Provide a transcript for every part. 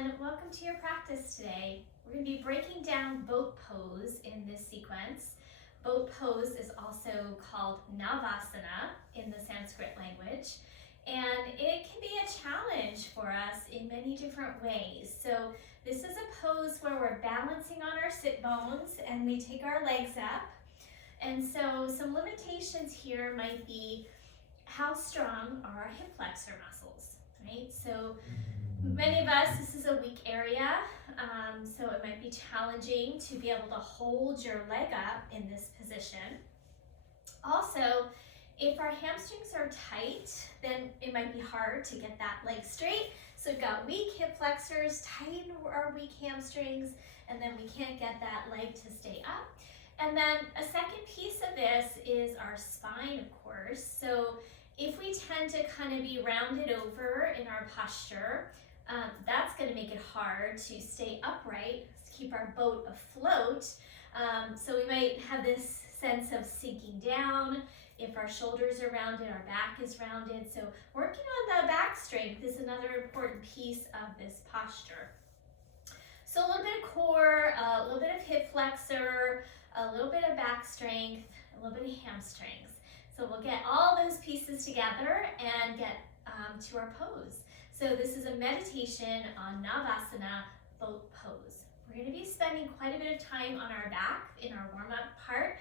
everyone, welcome to your practice today. We're going to be breaking down boat pose in this sequence. Boat pose is also called Navasana in the Sanskrit language, and it can be a challenge for us in many different ways. So this is a pose where we're balancing on our sit bones and we take our legs up. And so some limitations here might be how strong are our hip flexor muscles, right? So many of us, this is a weak area, so it might be challenging to be able to hold your leg up in this position. Also, if our hamstrings are tight, then it might be hard to get that leg straight. So we've got weak hip flexors, tighten our weak hamstrings, and then we can't get that leg to stay up. And then a second piece of this is our spine, of course. So if we tend to kind of be rounded over in our posture, that's going to make it hard to stay upright, to keep our boat afloat. So we might have this sense of sinking down. If our shoulders are rounded, our back is rounded. So working on the back strength is another important piece of this posture. So a little bit of core, a little bit of hip flexor, a little bit of back strength, a little bit of hamstrings. So we'll get all those pieces together and get to our pose. So this is a meditation on Navasana, boat pose. We're going to be spending quite a bit of time on our back in our warm-up part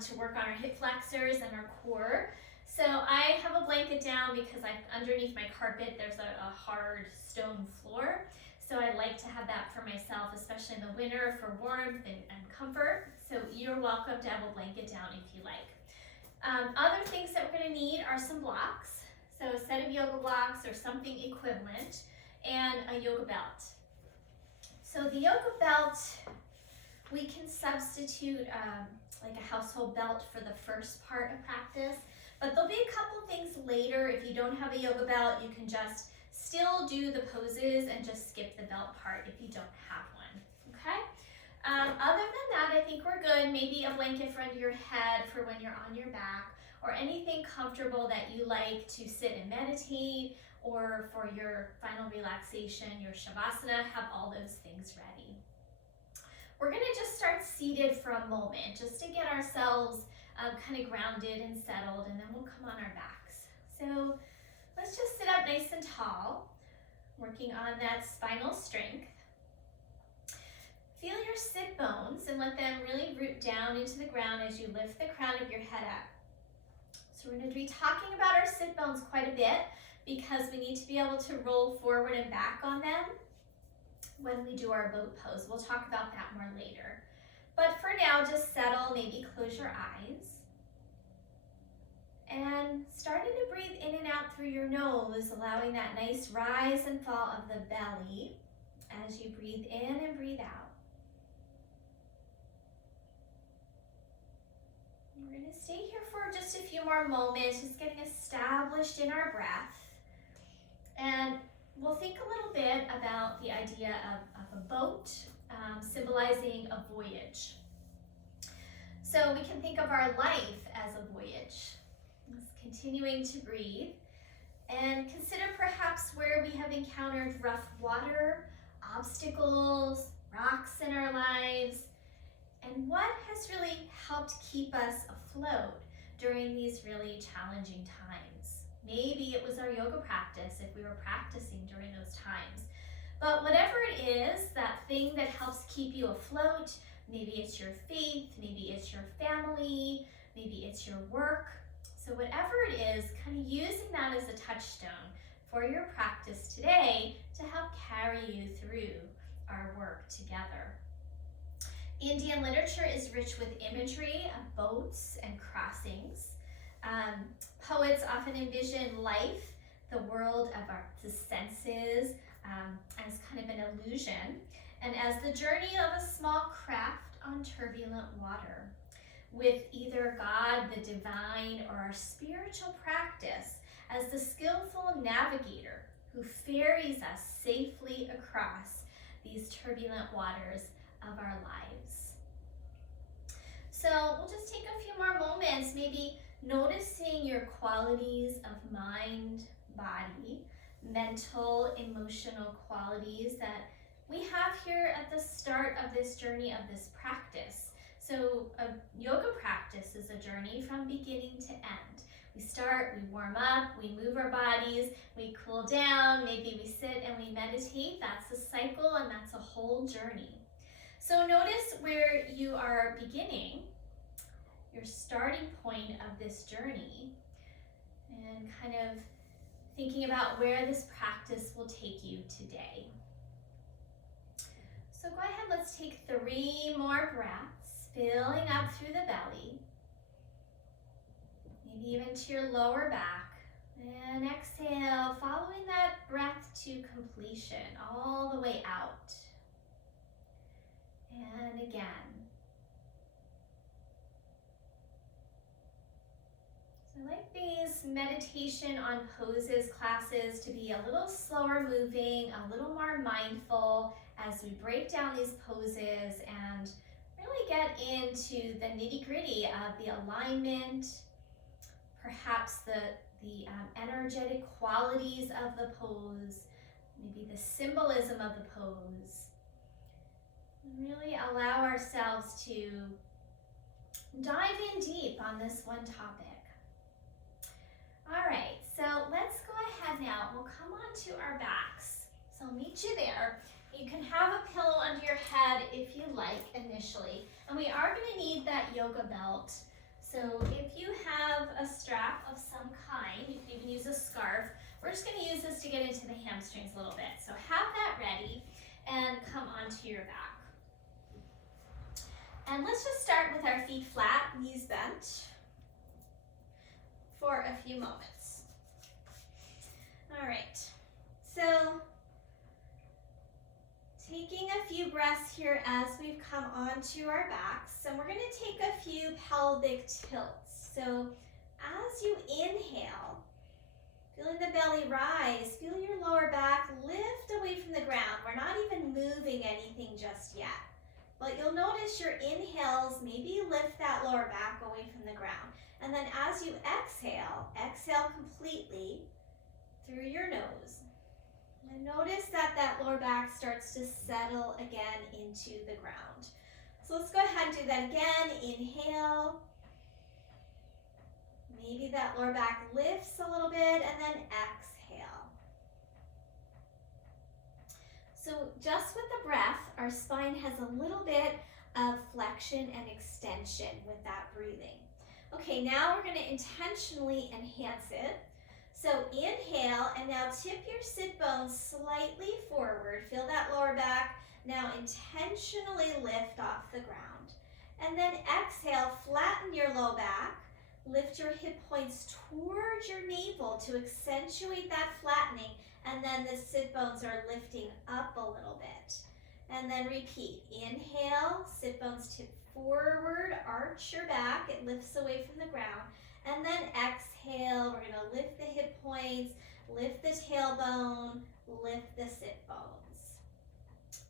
to work on our hip flexors and our core. So I have a blanket down because underneath my carpet there's a hard stone floor. So I like to have that for myself, especially in the winter for warmth and comfort. So you're welcome to have a blanket down if you like. Other things that we're going to need are some blocks. So a set of yoga blocks or something equivalent, and a yoga belt. So the yoga belt, we can substitute like a household belt for the first part of practice, but there'll be a couple things later. If you don't have a yoga belt, you can just still do the poses and just skip the belt part if you don't have one, okay? Other than that, I think we're good. Maybe a blanket for under your head for when you're on your back, or anything comfortable that you like to sit and meditate, or for your final relaxation, your shavasana, have all those things ready. We're gonna just start seated for a moment, just to get ourselves kind of grounded and settled, and then we'll come on our backs. So let's just sit up nice and tall, working on that spinal strength. Feel your sit bones and let them really root down into the ground as you lift the crown of your head up. So we're going to be talking about our sit bones quite a bit because we need to be able to roll forward and back on them when we do our boat pose. We'll talk about that more later. But for now, just settle, maybe close your eyes. And starting to breathe in and out through your nose, allowing that nice rise and fall of the belly as you breathe in and breathe out. We're going to stay here for just a few more moments, just getting established in our breath. And we'll think a little bit about the idea of a boat symbolizing a voyage. So we can think of our life as a voyage. Just continuing to breathe and consider perhaps where we have encountered rough water, obstacles, rocks in our lives, and what has really helped keep us afloat during these really challenging times. Maybe it was our yoga practice if we were practicing during those times. But whatever it is, that thing that helps keep you afloat, maybe it's your faith, maybe it's your family, maybe it's your work. So whatever it is, kind of using that as a touchstone for your practice today to help carry you through our work together. Indian literature is rich with imagery of boats and crossings. Poets often envision life, the world of the senses, as kind of an illusion, and as the journey of a small craft on turbulent water, with either God, the divine, or our spiritual practice as the skillful navigator who ferries us safely across these turbulent waters of our lives. So we'll just take a few more moments, maybe noticing your qualities of mind, body, mental, emotional qualities that we have here at the start of this journey of this practice. So a yoga practice is a journey from beginning to end. We start, we warm up, we move our bodies, we cool down, maybe we sit and we meditate. That's a cycle and that's a whole journey. So notice where you are beginning, your starting point of this journey, and kind of thinking about where this practice will take you today. So go ahead, let's take 3 more breaths, filling up through the belly, maybe even to your lower back. And exhale, following that breath to completion, all the way out. And again. So I like these meditation on poses classes to be a little slower moving, a little more mindful as we break down these poses and really get into the nitty-gritty of the alignment, perhaps the energetic qualities of the pose, maybe the symbolism of the pose. And really allow ourselves to dive in deep on this one topic. All right, so let's go ahead now. We'll come onto our backs. So I'll meet you there. You can have a pillow under your head if you like initially. And we are going to need that yoga belt. So if you have a strap of some kind, you can even use a scarf. We're just going to use this to get into the hamstrings a little bit. So have that ready and come onto your back. And let's just start with our feet flat, knees bent, for a few moments. All right, so taking a few breaths here as we've come onto our backs, and we're going to take a few pelvic tilts. So as you inhale, feeling the belly rise, feel your lower back lift away from the ground. We're not even moving anything just yet. But you'll notice your inhales maybe lift that lower back away from the ground. And then as you exhale, exhale completely through your nose. And notice that that lower back starts to settle again into the ground. So let's go ahead and do that again. Inhale. Maybe that lower back lifts a little bit, and then exhale. So just with the breath, our spine has a little bit of flexion and extension with that breathing. Okay, now we're going to intentionally enhance it. So inhale, and now tip your sit bones slightly forward. Feel that lower back. Now intentionally lift off the ground. And then exhale, flatten your low back. Lift your hip points towards your navel to accentuate that flattening. And then the sit bones are lifting up a little bit. And then repeat. Inhale, sit bones tip forward, arch your back. It lifts away from the ground. And then exhale, we're going to lift the hip points, lift the tailbone, lift the sit bones.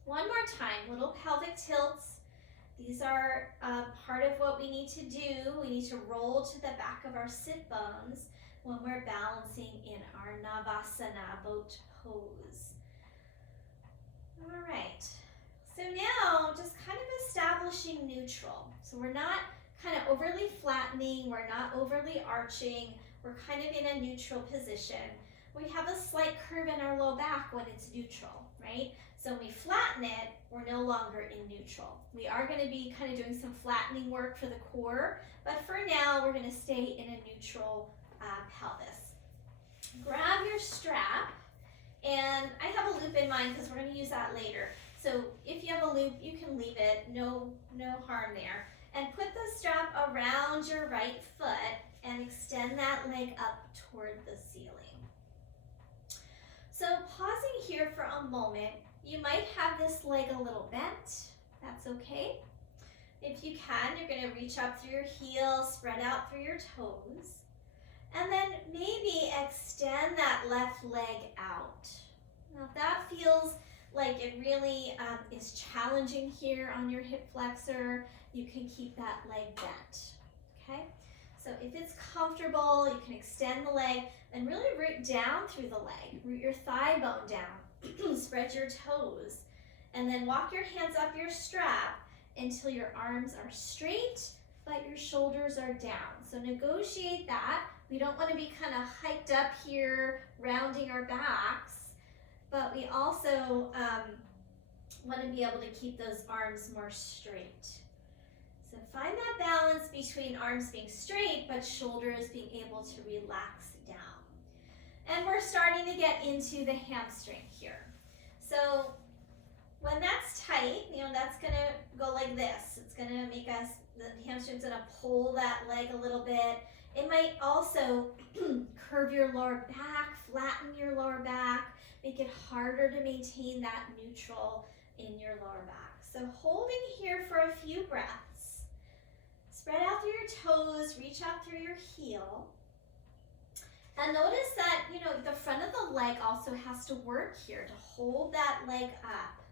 One more time, little pelvic tilts. These are part of what we need to do. We need to roll to the back of our sit bones when we're balancing in our Navasana boat pose. All right, so now just kind of establishing neutral. So we're not kind of overly flattening, we're not overly arching, we're kind of in a neutral position. We have a slight curve in our low back when it's neutral, right? So when we flatten it, we're no longer in neutral. We are going to be kind of doing some flattening work for the core, but for now we're going to stay in a neutral pelvis. Grab your strap, and I have a loop in mind because we're going to use that later. So if you have a loop, you can leave it, no harm there. And put the strap around your right foot and extend that leg up toward the ceiling. So pausing here for a moment, you might have this leg a little bent. That's okay. If you can, you're going to reach up through your heels, spread out through your toes. And then maybe extend that left leg out. Now if that feels like it really is challenging here on your hip flexor, you can keep that leg bent, okay? So if it's comfortable, you can extend the leg and really root down through the leg. Root your thigh bone down, spread your toes, And then walk your hands up your strap until your arms are straight, but your shoulders are down. So negotiate that. We don't want to be kind of hiked up here, rounding our backs, but we also want to be able to keep those arms more straight. So find that balance between arms being straight, but shoulders being able to relax down. And we're starting to get into the hamstring here. So when that's tight, that's gonna go like this. It's gonna make us, the hamstring's gonna pull that leg a little bit. It might also curve your lower back, flatten your lower back, make it harder to maintain that neutral in your lower back. So holding here for a few breaths. Spread out through your toes, reach out through your heel. And notice that, the front of the leg also has to work here to hold that leg up.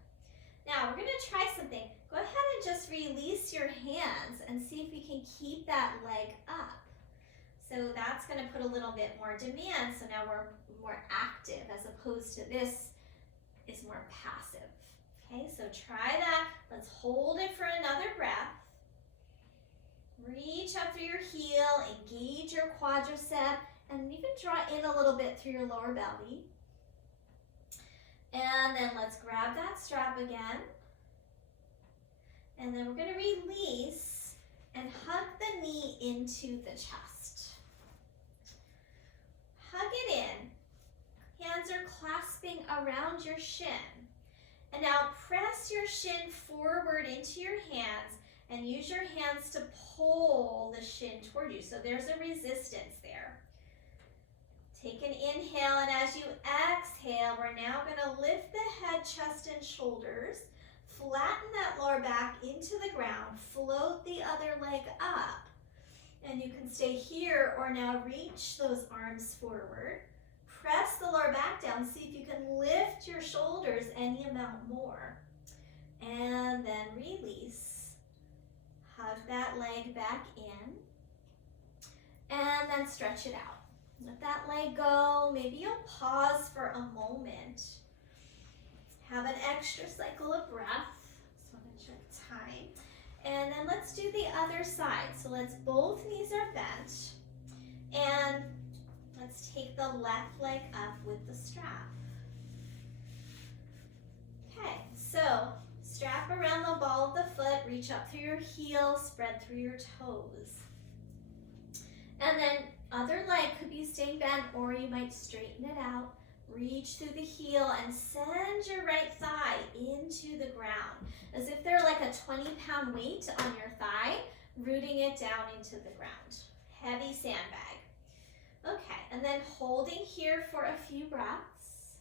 Now we're gonna try something. Go ahead and just release your hands and see if we can keep that leg up. So that's gonna put a little bit more demand. So now we're more active as opposed to this is more passive. Okay, so try that. Let's hold it for another breath. Reach up through your heel, engage your quadricep, and even draw in a little bit through your lower belly. And then let's grab that strap again. And then we're going to release and hug the knee into the chest. Hug it in. Hands are clasping around your shin. And now press your shin forward into your hands and use your hands to pull the shin toward you. So there's a resistance there. Take an inhale, and as you exhale, we're now going to lift the head, chest, and shoulders. Flatten that lower back into the ground. Float the other leg up. And you can stay here or now reach those arms forward. Press the lower back down. See if you can lift your shoulders any amount more. And then release. Hug that leg back in. And then stretch it out. Let that leg go. Maybe you'll pause for a moment. Have an extra cycle of breath. So I'm going to check time. And then let's do the other side. So both knees are bent. And let's take the left leg up with the strap. Okay, so strap around the ball of the foot. Reach up through your heel. Spread through your toes. And then other leg could be staying bent, or you might straighten it out. Reach through the heel and send your right thigh into the ground, as if they're like a 20-pound weight on your thigh, rooting it down into the ground. Heavy sandbag. Okay, and then holding here for a few breaths.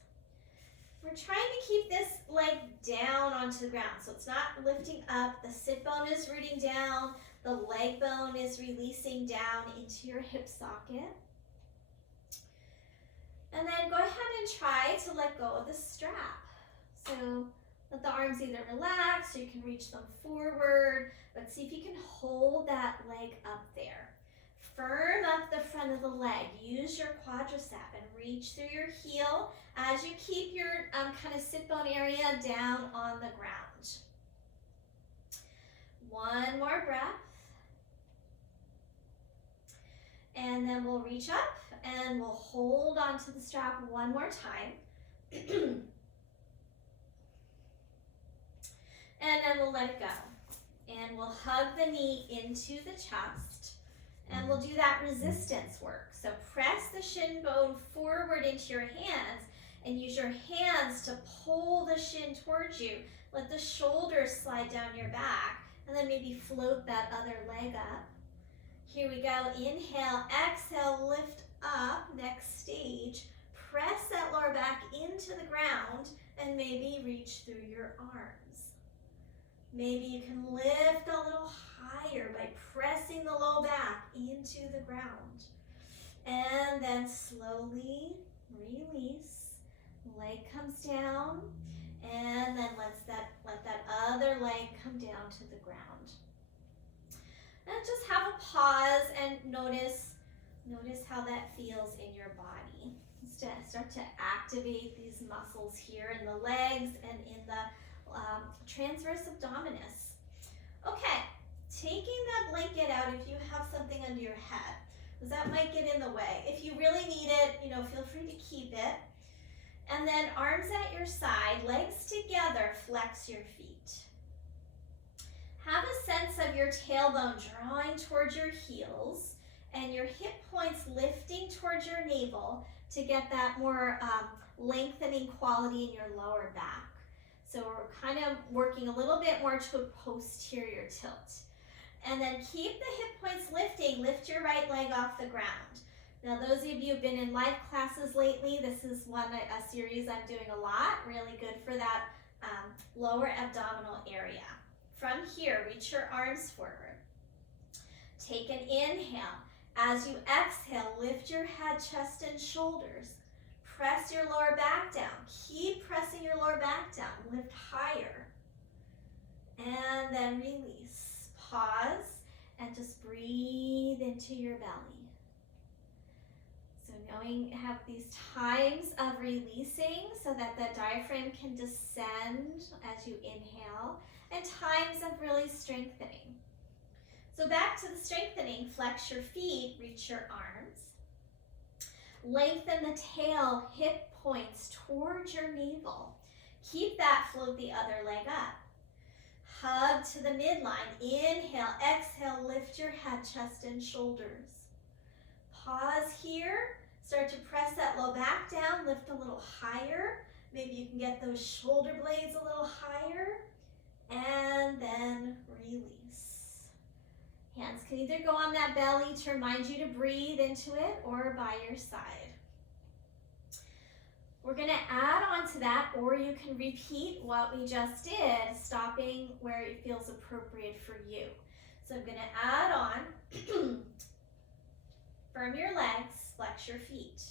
We're trying to keep this leg down onto the ground, so it's not lifting up. The sit bone is rooting down. The leg bone is releasing down into your hip socket. And then go ahead and try to let go of the strap. So let the arms either relax or you can reach them forward, but see if you can hold that leg up there. Firm up the front of the leg. Use your quadricep and reach through your heel as you keep your kind of sit bone area down on the ground. One more breath. And then we'll reach up and we'll hold onto the strap one more time. And then we'll let it go. And we'll hug the knee into the chest. And we'll do that resistance work. So press the shin bone forward into your hands and use your hands to pull the shin towards you. Let the shoulders slide down your back and then maybe float that other leg up. Here we go. Inhale, exhale, lift up. Next stage. Press that lower back into the ground and maybe reach through your arms. Maybe you can lift a little higher by pressing the low back into the ground. And then slowly release. Leg comes down. And then let that other leg come down to the ground. And just have a pause and notice how that feels in your body. Start to activate these muscles here in the legs and in the transverse abdominis. Okay, taking that blanket out if you have something under your head, because that might get in the way. If you really need it, feel free to keep it. And then arms at your side, legs together, flex your feet. Have a sense of your tailbone drawing towards your heels and your hip points lifting towards your navel to get that more lengthening quality in your lower back. So we're kind of working a little bit more to a posterior tilt. And then keep the hip points lifting. Lift your right leg off the ground. Now, those of you who've been in live classes lately, this is a series I'm doing a lot, really good for that lower abdominal area. From here, reach your arms forward. Take an inhale. As you exhale, lift your head, chest, and shoulders. Press your lower back down. Keep pressing your lower back down. Lift higher. And then release. Pause and just breathe into your belly. So knowing have these times of releasing so that the diaphragm can descend as you inhale, and times of really strengthening. So back to the strengthening, flex your feet, reach your arms. Lengthen the tail, hip points towards your navel. Keep that, float the other leg up. Hug to the midline. Inhale, exhale, lift your head, chest, and shoulders. Pause here. Start to press that low back down, lift a little higher. Maybe you can get those shoulder blades a little higher. And then release. Hands can either go on that belly to remind you to breathe into it or by your side. We're going to add on to that, or you can repeat what we just did, stopping where it feels appropriate for you. So I'm going to add on, firm your legs, flex your feet.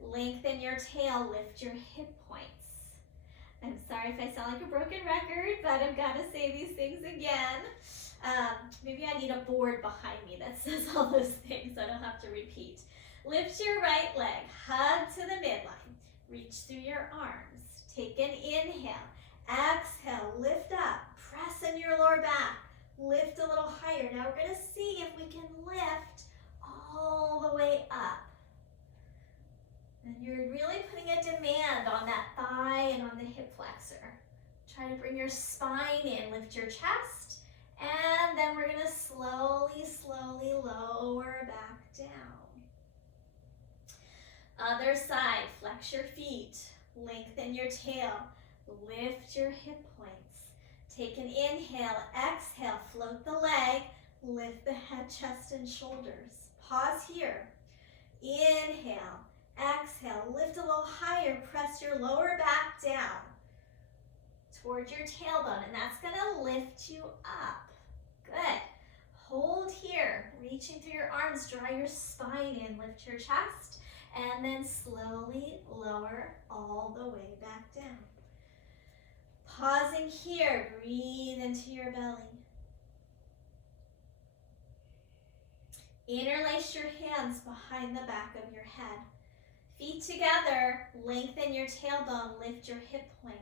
Lengthen your tail, lift your hip points. I'm sorry if I sound like a broken record, but I've got to say these things again. Maybe I need a board behind me that says all those things so I don't have to repeat. Lift your right leg, hug to the midline. Reach through your arms. Take an inhale. Exhale, lift up. Press in your lower back. Lift a little higher. Now we're going to see if we can lift all the way up. And you're really putting a demand on that thigh and on the hip flexor. Try to bring your spine in. Lift your chest. And then we're going to slowly, slowly lower back down. Other side, flex your feet, lengthen your tail, lift your hip points. Take an inhale, exhale, float the leg, lift the head, chest, and shoulders. Pause here. Inhale, exhale, lift a little higher, press your lower back down towards your tailbone, and that's gonna lift you up. Good. Hold here, reaching through your arms, draw your spine in, lift your chest, and then slowly lower all the way back down. Pausing here, breathe into your belly. Interlace your hands behind the back of your head. Feet together, lengthen your tailbone, lift your hip points.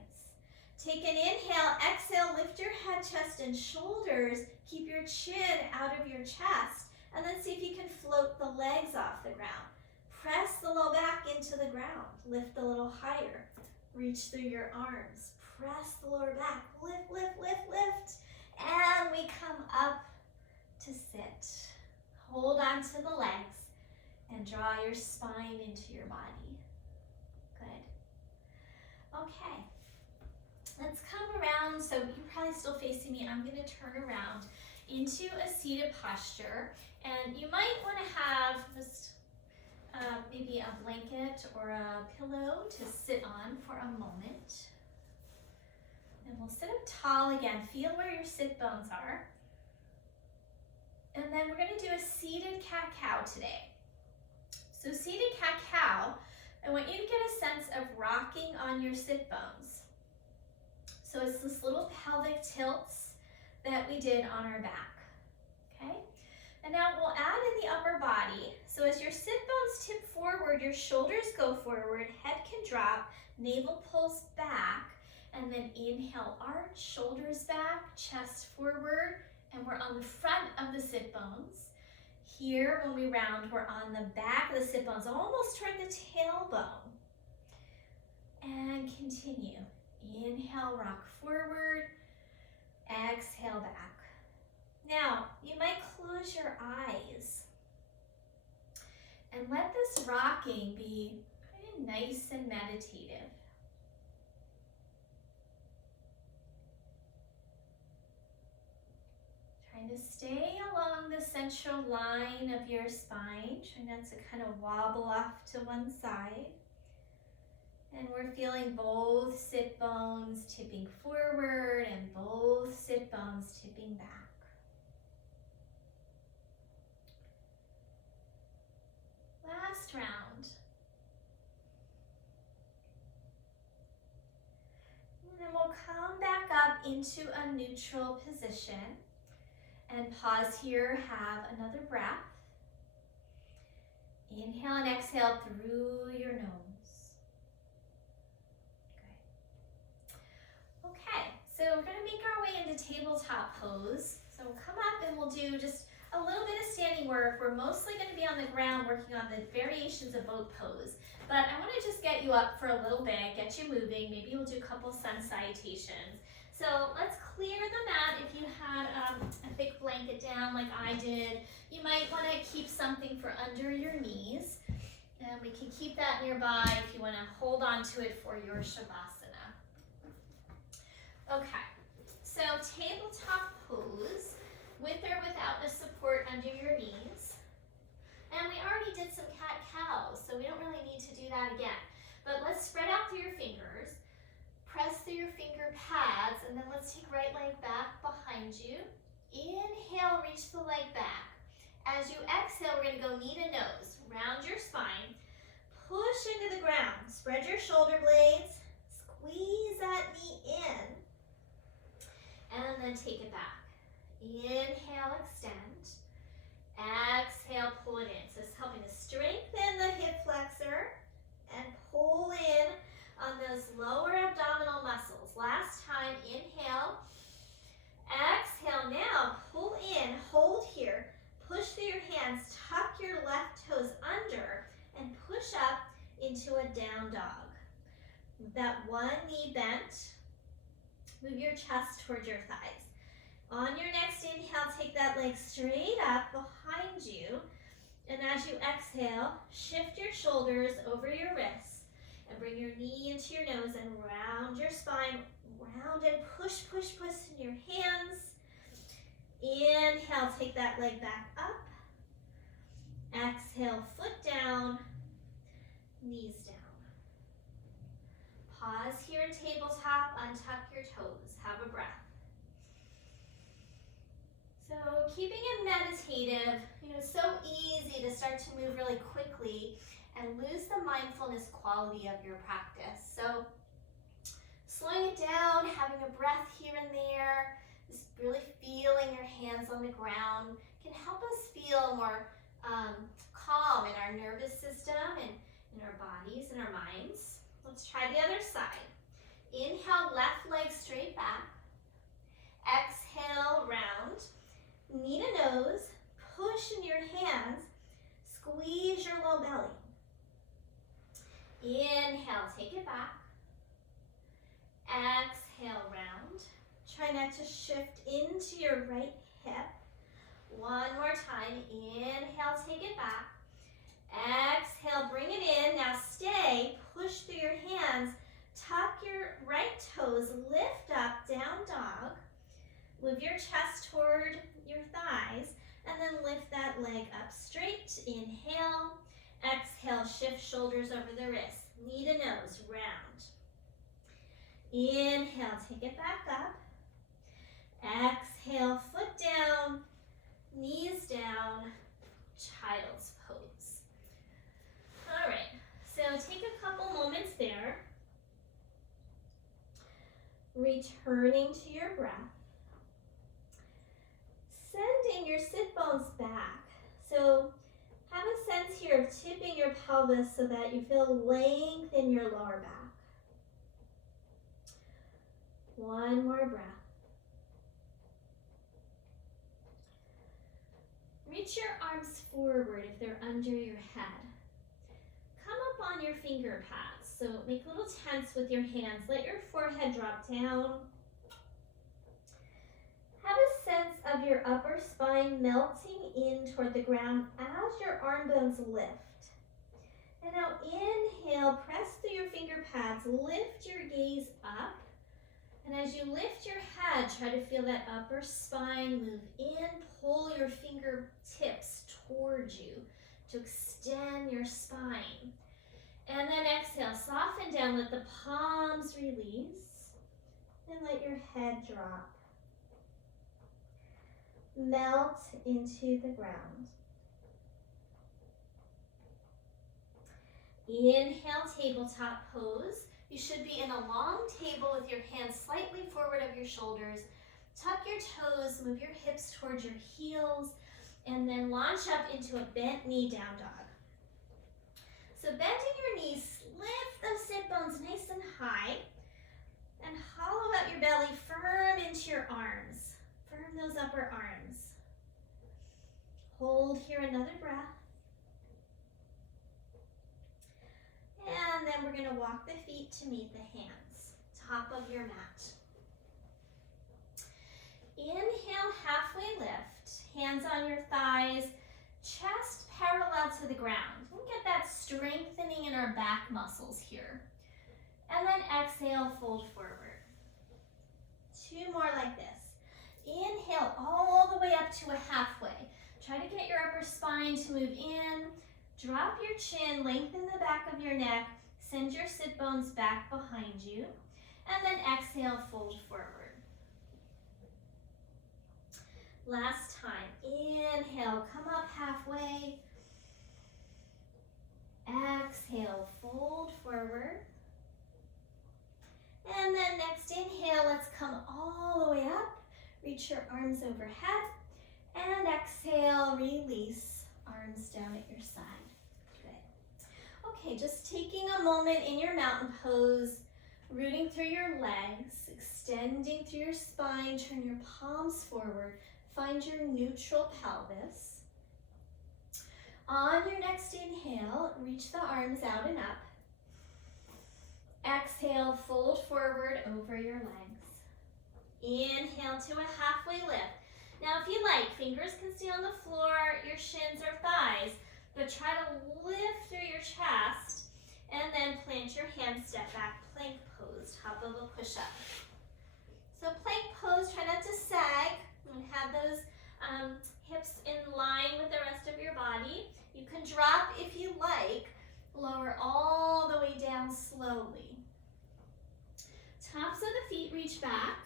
Take an inhale, exhale, lift your head, chest, and shoulders. Keep your chin out of your chest, and then see if you can float the legs off the ground. Press the low back into the ground. Lift a little higher. Reach through your arms. Press the lower back. Lift, lift, lift, lift. And we come up to sit. Hold on to the legs and draw your spine into your body. Good. Okay. Let's come around. So you're probably still facing me. I'm going to turn around into a seated posture. And you might want to have just maybe a blanket or a pillow to sit on for a moment. And we'll sit up tall again. Feel where your sit bones are. And then we're going to do a seated cat-cow today. So seated cat-cow, I want you to get a sense of rocking on your sit bones. So it's this little pelvic tilts that we did on our back. Okay? And now we'll add in the upper body. So as your sit bones tip forward, your shoulders go forward, head can drop, navel pulls back, And then inhale, arch, shoulders back, chest forward, and we're on the front of the sit bones. Here, when we round, we're on the back of the sit bones, almost toward the tailbone. And continue. Inhale, rock forward. Exhale, back. Now, you might close your eyes and let this rocking be kind of nice and meditative. Trying to stay along the central line of your spine, trying not to kind of wobble off to one side. And we're feeling both sit bones tipping forward and both sit bones tipping back. Last round. And then we'll come back up into a neutral position. And pause here, have another breath. Inhale and exhale through your nose. Good. Okay, so we're gonna make our way into tabletop pose. So we'll come up and we'll do just a little bit of standing work. We're mostly gonna be on the ground working on the variations of boat pose. But I wanna just get you up for a little bit, get you moving. Maybe we'll do a couple sun salutations. So let's clear the mat. If you had a thick blanket down like I did, you might want to keep something for under your knees. And we can keep that nearby if you want to hold on to it for your Shavasana. Okay, so tabletop pose, with or without a support under your knees. And we already did some cat-cows, so we don't really need to do that again. But let's spread out through your fingers. Press through your finger pads, and then let's take right leg back behind you. Inhale, reach the leg back. As you exhale, we're gonna go knee to nose. Round your spine, push into the ground. Spread your shoulder blades, squeeze that knee in, and then take it back. Inhale, extend. Exhale, pull it in. So it's helping to strengthen the hip flexor and pull in on those lower abdominal muscles. Last time, inhale, exhale. Now pull in, hold here, push through your hands, tuck your left toes under, and push up into a down dog. With that one knee bent, move your chest towards your thighs. On your next inhale, take that leg straight up behind you, and as you exhale, shift your shoulders over your wrists. And bring your knee into your nose and round your spine, round and push, push, push in your hands. Inhale, take that leg back up. Exhale, foot down, knees down. Pause here in tabletop, untuck your toes, have a breath. So keeping it meditative, so easy to start to move really quickly and lose the mindfulness quality of your practice. So slowing it down, having a breath here and there, just really feeling your hands on the ground can help us feel more calm in our nervous system and in our bodies and our minds. Let's try the other side. Inhale, left leg straight back. Exhale, round. Knee to nose, push in your hands, squeeze your low belly. Inhale, take it back. Exhale, round. Try not to shift into your right hip. One more time. Inhale, take it back. Exhale, bring it in. Now stay, push through your hands. Tuck your right toes, lift up, down dog. Move your chest toward your thighs, and then lift that leg up straight. Inhale. Exhale, shift shoulders over the wrists. Knee to nose, round. Inhale, take it back up. Exhale, foot down, knees down, child's pose. All right, so take a couple moments there. Returning to your breath. Sending your sit bones back. So have a sense here of tipping your pelvis so that you feel length in your lower back. One more breath. Reach your arms forward if they're under your head. Come up on your finger pads. So make little tents with your hands. Let your forehead drop down. Have a sense of your upper spine melting in toward the ground as your arm bones lift. And now inhale, press through your finger pads, lift your gaze up. And as you lift your head, try to feel that upper spine move in, pull your fingertips towards you to extend your spine. And then exhale, soften down, let the palms release, and let your head drop. Melt into the ground. Inhale, tabletop pose. You should be in a long table with your hands slightly forward of your shoulders. Tuck your toes, move your hips towards your heels, and then launch up into a bent knee down dog. So bending your knees, lift those sit bones nice and high, and hollow out your belly firm into your arms. Firm those upper arms. Hold here another breath. And then we're going to walk the feet to meet the hands, top of your mat. Inhale, halfway lift, hands on your thighs, chest parallel to the ground. We'll get that strengthening in our back muscles here. And then exhale, fold forward. Two more like this. Inhale all the way up to a halfway. Try to get your upper spine to move in. Drop your chin, lengthen the back of your neck, send your sit bones back behind you, and then exhale, fold forward. Last time, inhale, come up halfway. Exhale, fold forward. And then next inhale, let's come all the way up. Reach your arms overhead. And exhale, release, arms down at your side. Good. Okay, just taking a moment in your mountain pose, rooting through your legs, extending through your spine, turn your palms forward, find your neutral pelvis. On your next inhale, reach the arms out and up. Exhale, fold forward over your legs. Inhale to a halfway lift. Now if you like, fingers can stay on the floor, your shins or thighs, but try to lift through your chest and then plant your hands, step back, plank pose, top of a push-up. So plank pose, try not to sag and have those hips in line with the rest of your body. You can drop if you like, lower all the way down slowly. Tops of the feet reach back.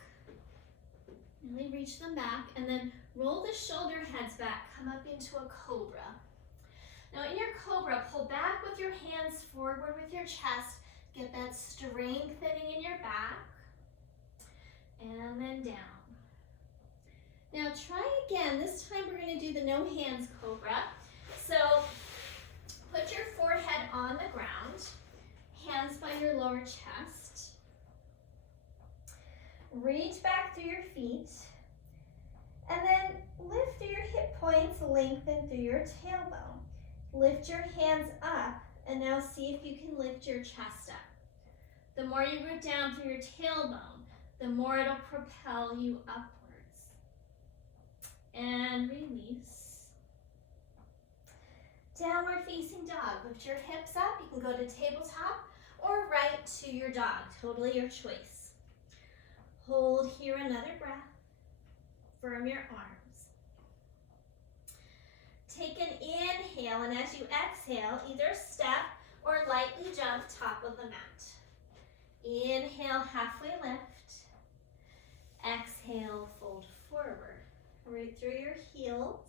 Really reach them back and then roll the shoulder heads back, come up into a cobra. Now in your cobra, pull back with your hands forward with your chest, get that strengthening in your back, and then down. Now try again, this time we're going to do the no hands cobra. So put your forehead on the ground, hands by your lower chest. Reach back through your feet, and then lift through your hip points, lengthen through your tailbone. Lift your hands up, and now see if you can lift your chest up. The more you root down through your tailbone, the more it'll propel you upwards. And release. Downward facing dog. Lift your hips up. You can go to tabletop or right to your dog. Totally your choice. Hold here another breath. Firm your arms. Take an inhale, and as you exhale, either step or lightly jump top of the mat. Inhale, halfway lift. Exhale, fold forward. Right through your heels.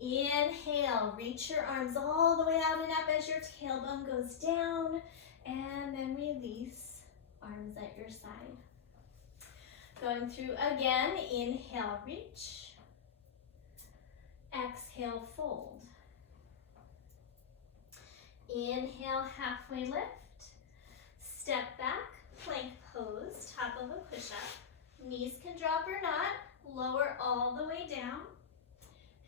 Inhale, reach your arms all the way out and up as your tailbone goes down, and then release, arms at your side. Going through again, inhale, reach. Exhale, fold. Inhale, halfway lift. Step back, plank pose, top of a push-up. Knees can drop or not. Lower all the way down.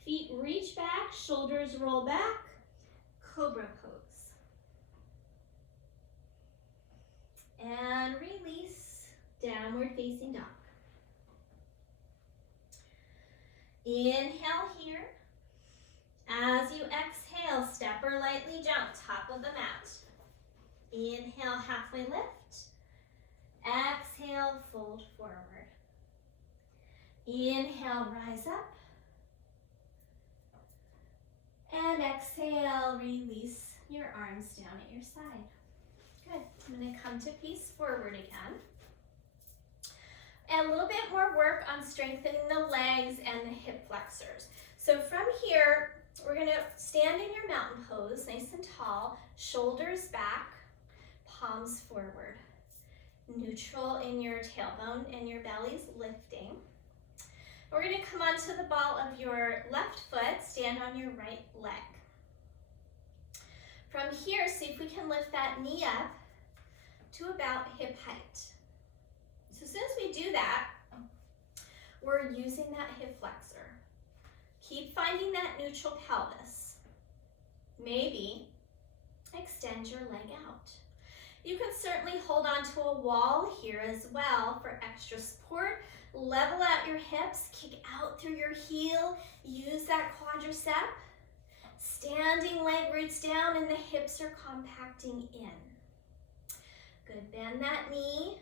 Feet reach back, shoulders roll back. Cobra pose. And release, downward facing dog. Inhale here. As you exhale, step or lightly jump, top of the mat. Inhale, halfway lift. Exhale, fold forward. Inhale, rise up. And exhale, release your arms down at your side. Good. I'm going to come to face forward again. And a little bit more work on strengthening the legs and the hip flexors. So from here, we're going to stand in your mountain pose, nice and tall, shoulders back, palms forward. Neutral in your tailbone and your belly's lifting. We're going to come onto the ball of your left foot, stand on your right leg. From here, see if we can lift that knee up to about hip height. So as soon as we do that, we're using that hip flexor. Keep finding that neutral pelvis. Maybe extend your leg out. You can certainly hold on to a wall here as well for extra support. Level out your hips, kick out through your heel, use that quadricep. Standing leg roots down and the hips are compacting in. Good, bend that knee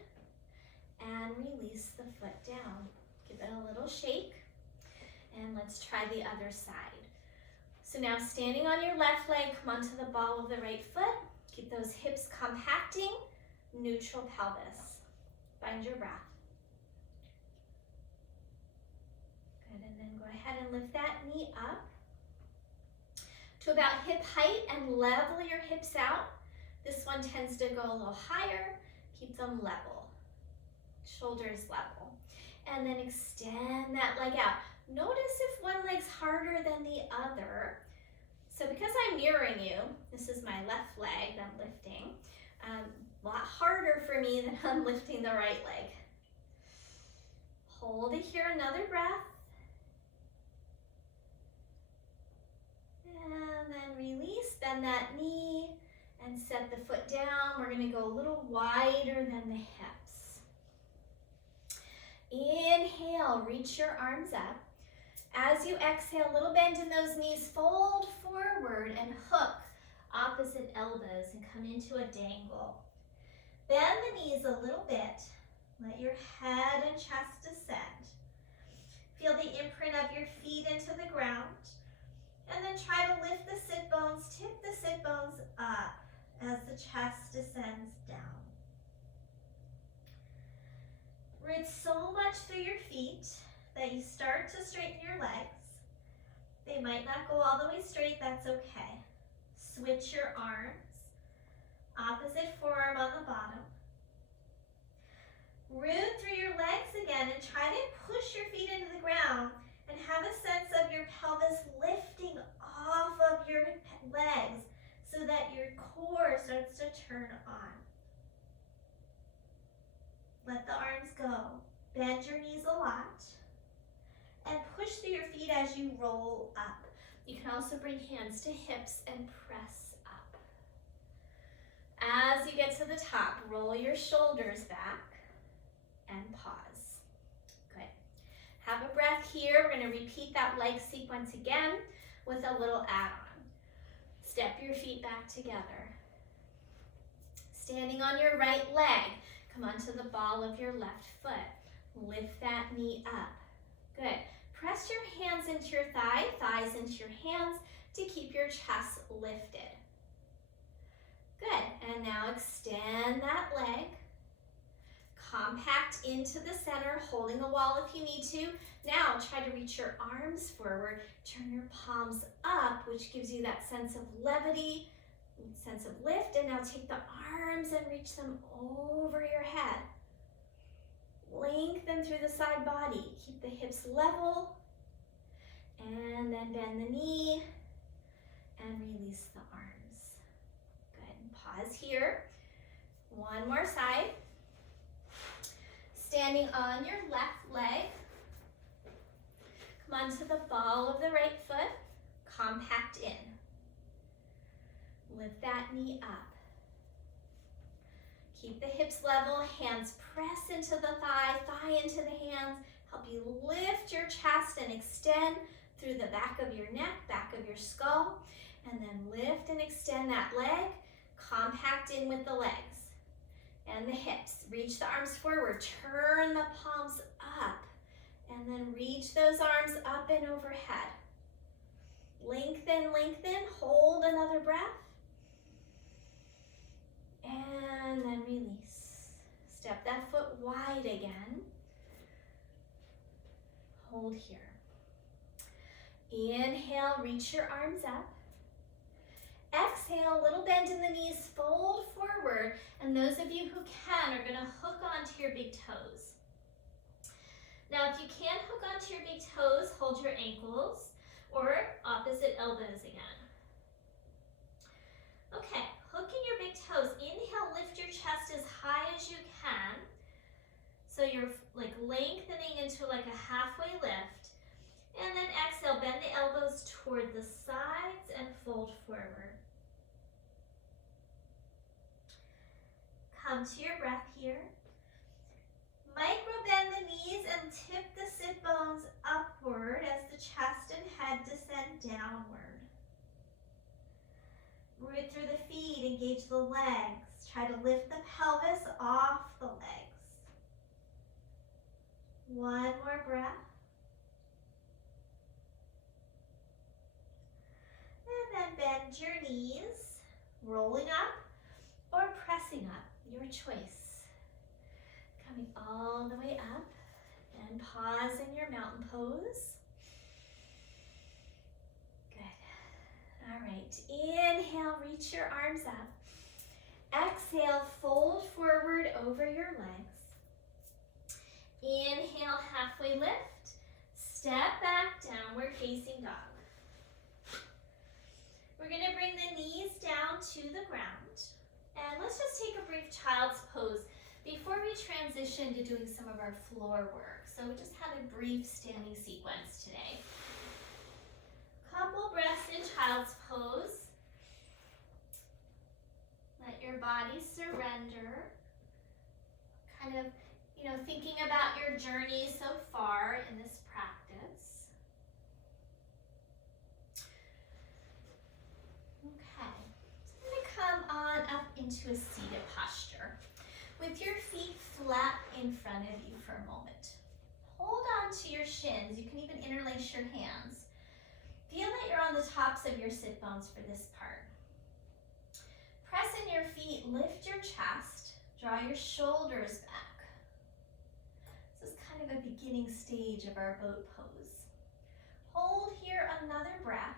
and release the foot down. Give it a little shake and let's try the other side. So now standing on your left leg, come onto the ball of the right foot. Keep those hips compacting, neutral pelvis. Find your breath. Good, and then go ahead and lift that knee up to about hip height and level your hips out. This one tends to go a little higher. Keep them level. Shoulders level. And then extend that leg out. Notice if one leg's harder than the other. So because I'm mirroring you, this is my left leg that I'm lifting. A lot harder for me than I'm lifting the right leg. Hold it here, another breath. And then release, bend that knee and set the foot down. We're gonna go a little wider than the hips. Inhale, reach your arms up. As you exhale, a little bend in those knees, fold forward and hook opposite elbows and come into a dangle. Bend the knees a little bit. Let your head and chest descend. Feel the imprint of your feet into the ground. And then try to lift the sit bones, tip the sit bones up as the chest descends down. Root so much through your feet that you start to straighten your legs. They might not go all the way straight, that's okay. Switch your arms, opposite forearm on the bottom. Root through your legs again and try to push your feet into the ground and have a sense of your pelvis lifting off of your legs so that your core starts to turn on. Let the arms go. Bend your knees a lot and push through your feet as you roll up. You can also bring hands to hips and press up. As you get to the top, roll your shoulders back and pause. Have a breath here. We're going to repeat that leg sequence again with a little add-on. Step your feet back together. Standing on your right leg, come onto the ball of your left foot. Lift that knee up. Good. Press your hands into your thighs into your hands to keep your chest lifted. Good. And now extend that leg. Compact into the center, holding the wall if you need to. Now try to reach your arms forward, turn your palms up, which gives you that sense of levity, sense of lift, and now take the arms and reach them over your head. Lengthen through the side body, keep the hips level, and then bend the knee and release the arms. Good, pause here. One more side. Standing on your left leg, come onto the ball of the right foot, compact in. Lift that knee up. Keep the hips level, hands press into the thigh, thigh into the hands. Help you lift your chest and extend through the back of your neck, back of your skull, and then lift and extend that leg, compact in with the legs and the hips. Reach the arms forward, turn the palms up, and then reach those arms up and overhead. Lengthen, lengthen, hold another breath, and then release. Step that foot wide again. Hold here. Inhale, reach your arms up. Exhale, little bend in the knees, fold forward, and those of you who can are gonna hook onto your big toes. Now, if you can't hook onto your big toes, hold your ankles or opposite elbows again. Okay, hooking your big toes. Inhale, lift your chest as high as you can. So you're like lengthening into like a halfway lift. And then exhale, bend the elbows toward the sides and fold forward. Come to your breath here. Micro bend the knees and tip the sit bones upward as the chest and head descend downward. Root through the feet, engage the legs. Try to lift the pelvis off the legs. One more breath. And then bend your knees, rolling up or pressing up, your choice. Coming all the way up and pause in your mountain pose. Good. All right, inhale, reach your arms up. Exhale, fold forward over your legs. Inhale, halfway lift. Step back, downward facing dog. We're gonna bring the knees down to the ground. And let's just take a brief child's pose before we transition to doing some of our floor work. So we just have a brief standing sequence today. Couple breaths in child's pose. Let your body surrender. Kind of, thinking about your journey so far in this practice. Okay, so I'm gonna come on up into a seated posture with your feet flat in front of you for a moment. Hold on to your shins. You can even interlace your hands. Feel that you're on the tops of your sit bones for this part. Press in your feet, lift your chest, draw your shoulders back. This is kind of a beginning stage of our boat pose. Hold here another breath.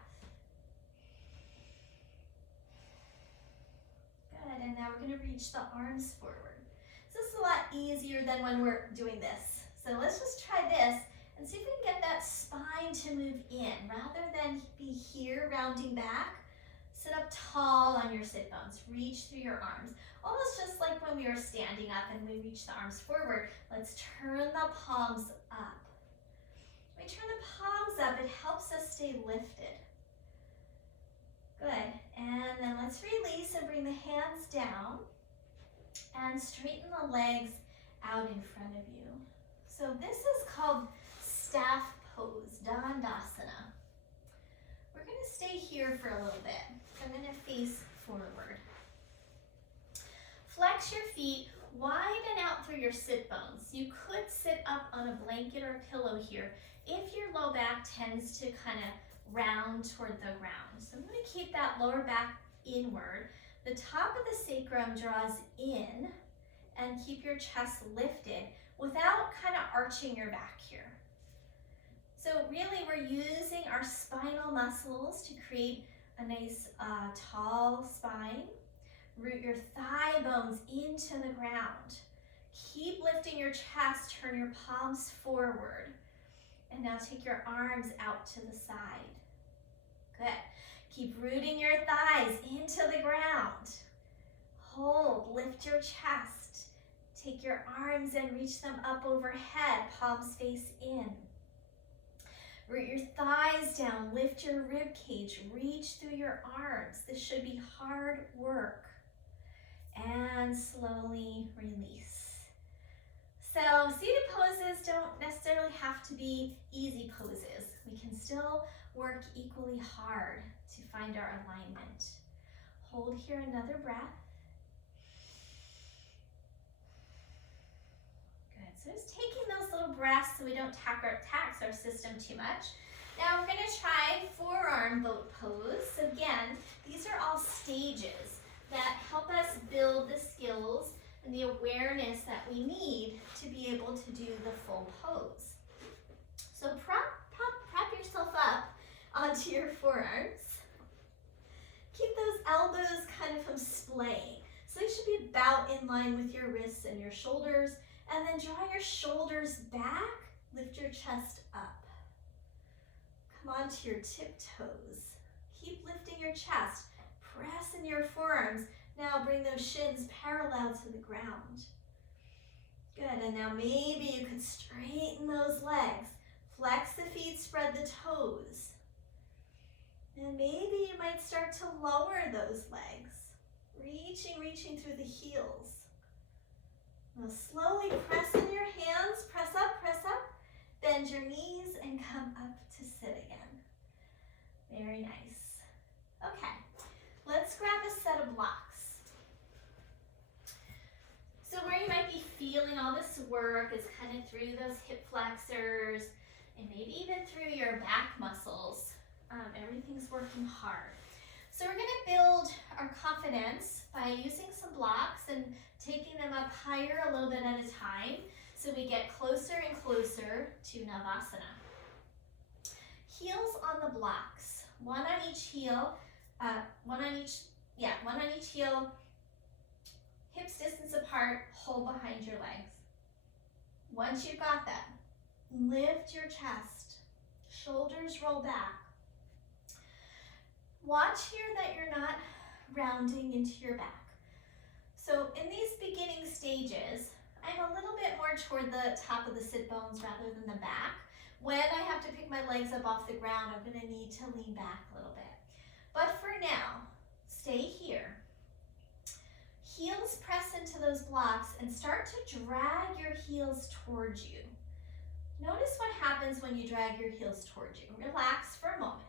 Good, and now we're gonna reach the arms forward. This is a lot easier than when we're doing this. So let's just try this and see if we can get that spine to move in. Rather than be here rounding back, sit up tall on your sit bones. Reach through your arms. Almost just like when we were standing up and we reach the arms forward. Let's turn the palms up. When we turn the palms up, it helps us stay lifted. Good, and then let's release and bring the hands down and straighten the legs out in front of you. So this is called staff pose, Dandasana. We're gonna stay here for a little bit. I'm gonna face forward. Flex your feet, widen out through your sit bones. You could sit up on a blanket or a pillow here if your low back tends to kind of round toward the ground. So I'm gonna keep that lower back inward. The top of the sacrum draws in and keep your chest lifted without kind of arching your back here. So really we're using our spinal muscles to create a nice tall spine. Root your thigh bones into the ground. Keep lifting your chest, turn your palms forward. And now take your arms out to the side. Good. Keep rooting your thighs into the ground. Hold, lift your chest. Take your arms and reach them up overhead, palms face in. Root your thighs down, lift your rib cage, reach through your arms. This should be hard work. And slowly release. So seated poses don't necessarily have to be easy poses. We can still work equally hard to find our alignment. Hold here another breath. Good, so just taking those little breaths so we don't tax our system too much. Now we're gonna try forearm boat pose. So again, these are all stages that help us build the skills and the awareness that we need to be able to do the full pose. So prop yourself up onto your forearms. Keep those elbows kind of from splaying. So they should be about in line with your wrists and your shoulders. And then draw your shoulders back, lift your chest up. Come onto your tiptoes. Keep lifting your chest. Press in your forearms. Now bring those shins parallel to the ground. Good, and now maybe you could straighten those legs. Flex the feet, spread the toes. And maybe you might start to lower those legs. Reaching through the heels. Now slowly press in your hands, press up. Bend your knees and come up to sit again. Very nice. Okay, let's grab a set of blocks. So where you might be feeling all this work is kind of through those hip flexors and maybe even through your back muscles. Everything's working hard. So we're gonna build our confidence by using some blocks and taking them up higher a little bit at a time so we get closer and closer to Navasana. Heels on the blocks, one on each heel, hips distance apart, hold behind your legs. Once you've got that, lift your chest, shoulders roll back. Watch here that you're not rounding into your back. So in these beginning stages, I'm a little bit more toward the top of the sit bones rather than the back. When I have to pick my legs up off the ground, I'm gonna need to lean back a little bit. But for now, stay here. Heels press into those blocks and start to drag your heels towards you. Notice what happens when you drag your heels towards you. Relax for a moment.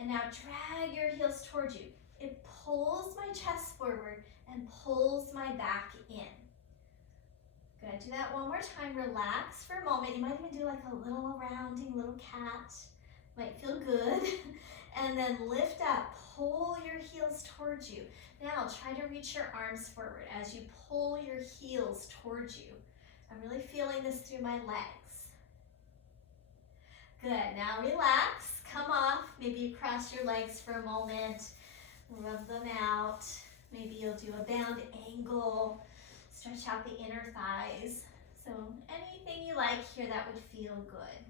And now drag your heels towards you. It pulls my chest forward and pulls my back in. Good, do that one more time. Relax for a moment. You might even do like a little rounding, little cat. Might feel good. And then lift up, pull your heels towards you. Now try to reach your arms forward as you pull your heels towards you. I'm really feeling this through my legs. Good, now relax. Come off, maybe you cross your legs for a moment, rub them out. Maybe you'll do a bound angle, stretch out the inner thighs. So anything you like here that would feel good.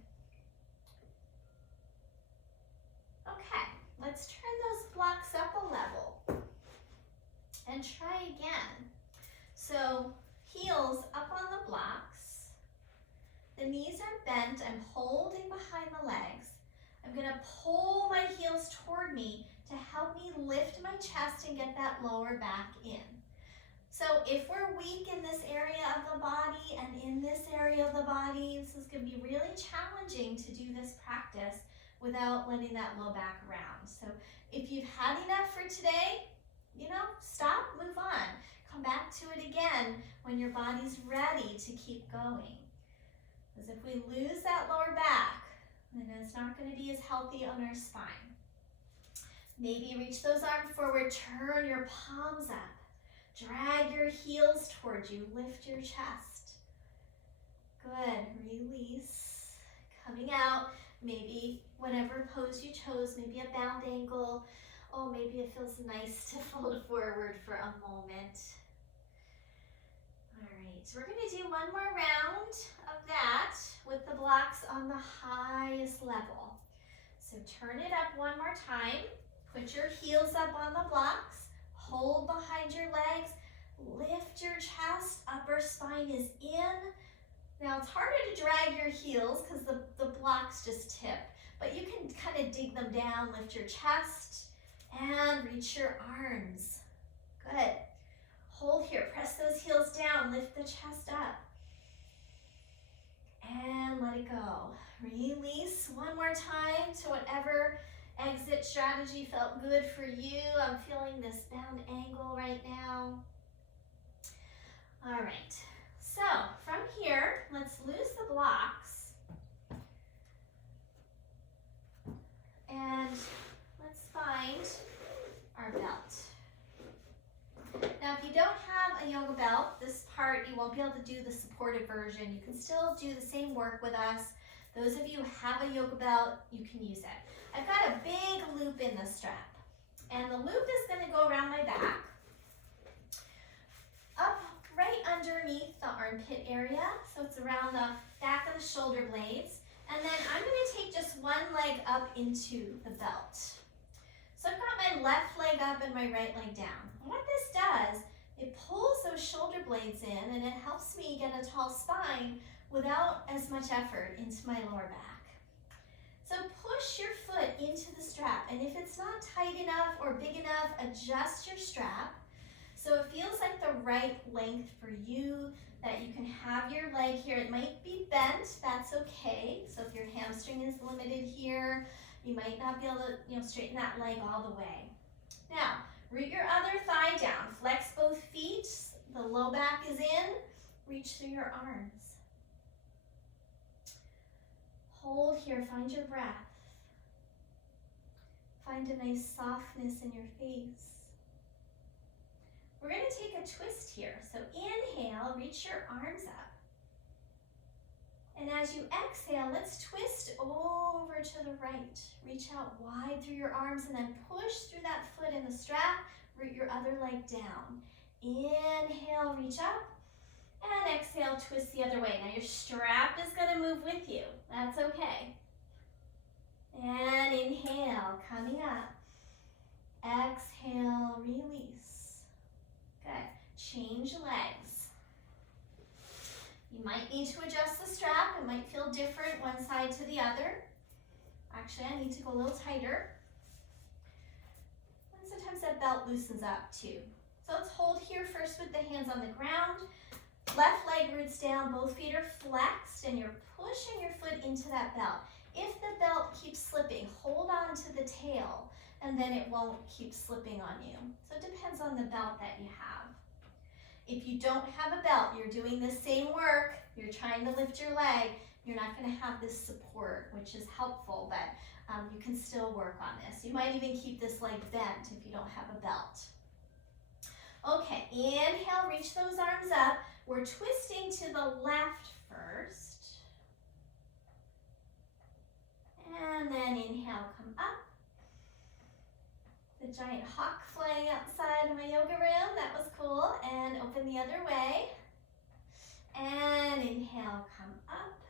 Okay, let's turn those blocks up a level and try again. So heels up on the blocks, the knees are bent, I'm holding behind the legs. I'm gonna pull my heels toward me to help me lift my chest and get that lower back in. So if we're weak in this area of the body and in this area of the body, this is gonna be really challenging to do this practice without letting that low back round. So if you've had enough for today, stop, move on. Come back to it again when your body's ready to keep going. Because if we lose that lower back, then it's not going to be as healthy on our spine. Maybe reach those arms forward, turn your palms up. Drag your heels towards you, lift your chest. Good, release. Coming out, maybe whatever pose you chose, maybe a bound angle. Oh, maybe it feels nice to fold forward for a moment. All right, so we're gonna do one more round of that with the blocks on the highest level. So turn it up one more time. Put your heels up on the blocks. Hold behind your legs. Lift your chest, upper upper spine is in. Now it's harder to drag your heels because the blocks just tip, but you can kind of dig them down, lift your chest, and reach your arms. Good. Hold here, press those heels down, lift the chest up. And let it go. Release one more time to whatever exit strategy felt good for you. I'm feeling this bound angle right now. All right, so from here, let's loose the blocks. And let's find our belt. Now, if you don't have a yoga belt, this part, you won't be able to do the supportive version. You can still do the same work with us. Those of you who have a yoga belt, you can use it. I've got a big loop in the strap, and the loop is going to go around my back, up right underneath the armpit area, so it's around the back of the shoulder blades, and then I'm going to take just one leg up into the belt. So I've got my left leg up and my right leg down. And what this does, it pulls those shoulder blades in and it helps me get a tall spine without as much effort into my lower back. So push your foot into the strap, and if it's not tight enough or big enough, adjust your strap so it feels like the right length for you, that you can have your leg here. It might be bent, that's okay. So if your hamstring is limited here, you might not be able to straighten that leg all the way. Now, root your other thigh down. Flex both feet. The low back is in. Reach through your arms. Hold here. Find your breath. Find a nice softness in your face. We're going to take a twist here. So inhale, reach your arms up. And as you exhale, let's twist over to the right. Reach out wide through your arms and then push through that foot in the strap. Root your other leg down. Inhale, reach up. And exhale, twist the other way. Now your strap is going to move with you. That's okay. And inhale, coming up. Exhale, release. Good. Change legs. You might need to adjust the strap. It might feel different one side to the other. Actually, I need to go a little tighter. And sometimes that belt loosens up too. So let's hold here first with the hands on the ground. Left leg roots down, both feet are flexed, and you're pushing your foot into that belt. If the belt keeps slipping, hold on to the tail, and then it won't keep slipping on you. So it depends on the belt that you have. If you don't have a belt, you're doing the same work, you're trying to lift your leg, you're not going to have this support, which is helpful, but you can still work on this. You might even keep this leg bent if you don't have a belt. Okay, inhale, reach those arms up. We're twisting to the left first. And then inhale, come up. The giant hawk flying outside of my yoga room, that was cool. And open the other way. And inhale, come up.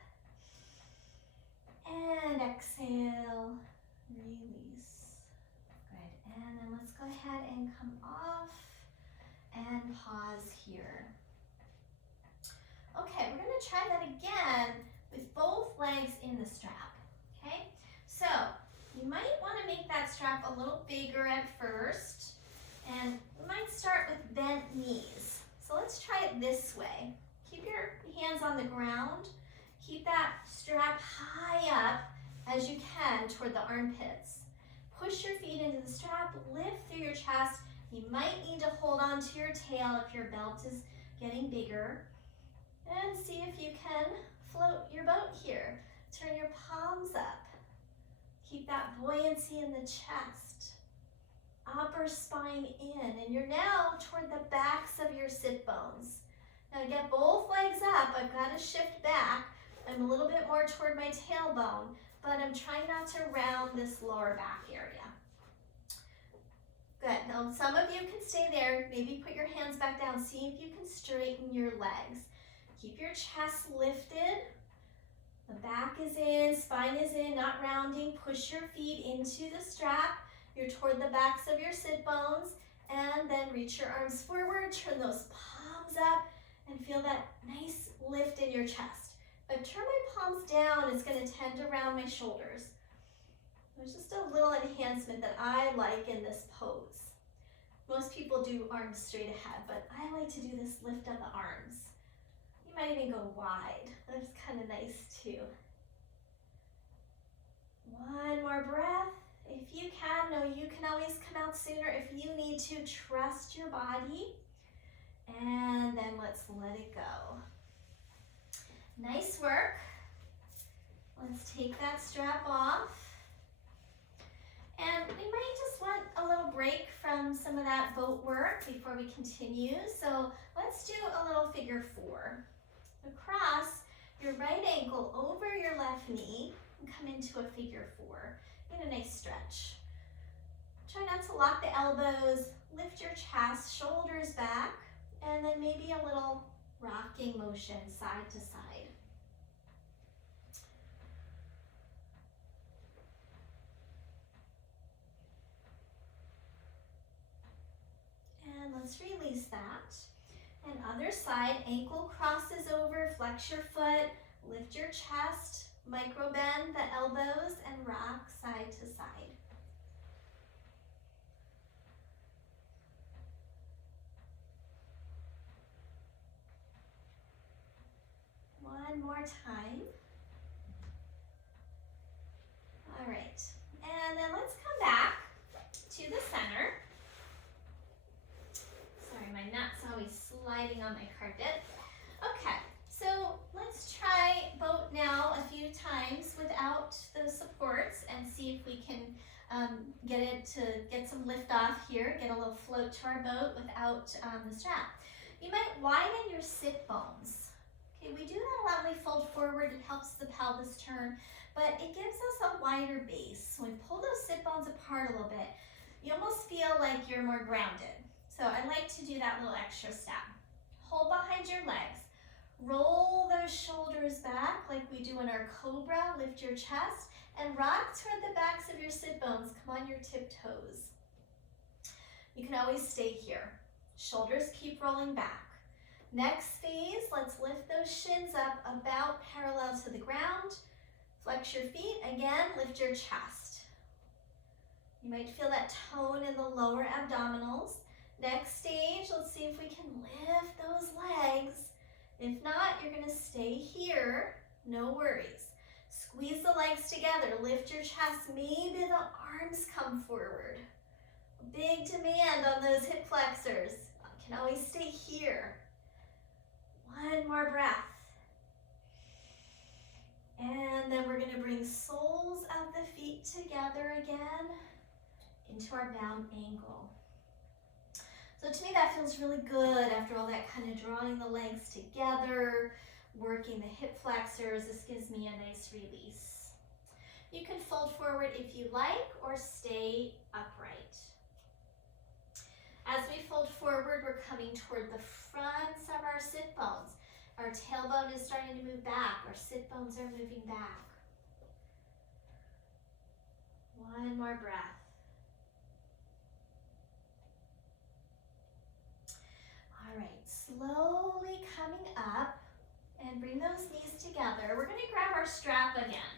And exhale, release. Good, and then let's go ahead and come off and pause here. Okay, we're gonna try that again with both legs in the strap, okay? So, you might wanna make that strap a little bigger at first, and we might start with bent knees. So let's try it this way. Keep your hands on the ground. Keep that strap high up as you can toward the armpits. Push your feet into the strap, lift through your chest. You might need to hold on to your tail if your belt is getting bigger. And see if you can float your boat here. Turn your palms up. Keep that buoyancy in the chest. Upper spine in, and you're now toward the backs of your sit bones. Now to get both legs up, I've got to shift back. I'm a little bit more toward my tailbone, but I'm trying not to round this lower back area. Good, now some of you can stay there. Maybe put your hands back down. See if you can straighten your legs. Keep your chest lifted. The back is in, spine is in, not rounding. Push your feet into the strap. You're toward the backs of your sit bones. And then reach your arms forward. Turn those palms up and feel that nice lift in your chest. If I turn my palms down, it's going to tend around my shoulders. There's just a little enhancement that I like in this pose. Most people do arms straight ahead, but I like to do this lift of the arms. You might even go wide. That's kind of nice too. One more breath. If you can, no, you can always come out sooner if you need to. Trust your body. And then let's let it go. Nice work. Let's take that strap off. And we might just want a little break from some of that boat work before we continue. So let's do a little figure 4. Cross your right ankle over your left knee and come into a figure 4. Get a nice stretch. Try not to lock the elbows, lift your chest, shoulders back, and then maybe a little rocking motion side to side. And let's release that. And other side, ankle crosses over, flex your foot, lift your chest, micro bend the elbows, and rock side to side. One more time. All right, and then let's come back to the center. Sorry, my nut's always sliding on my carpet. Okay, so let's try boat now a few times without those supports and see if we can get some lift off here, get a little float to our boat without the strap. You might widen your sit bones. Okay, we do that a lot when we fold forward. It helps the pelvis turn, but it gives us a wider base. When we pull those sit bones apart a little bit, you almost feel like you're more grounded. So I like to do that little extra step. Hold behind your legs. Roll those shoulders back like we do in our cobra. Lift your chest and rock toward the backs of your sit bones. Come on your tiptoes. You can always stay here. Shoulders keep rolling back. Next phase, let's lift those shins up about parallel to the ground. Flex your feet. Again, lift your chest. You might feel that tone in the lower abdominals. Next stage, let's see if we can lift those legs. If not, you're gonna stay here, no worries. Squeeze the legs together, lift your chest, maybe the arms come forward. Big demand on those hip flexors. You can always stay here. One more breath. And then we're gonna bring soles of the feet together again into our bound angle. So to me that feels really good after all that kind of drawing the legs together, working the hip flexors. This gives me a nice release. You can fold forward if you like or stay upright. As we fold forward, we're coming toward the fronts of our sit bones. Our tailbone is starting to move back. Our sit bones are moving back. One more breath. All right, slowly coming up and bring those knees together. We're going to grab our strap again.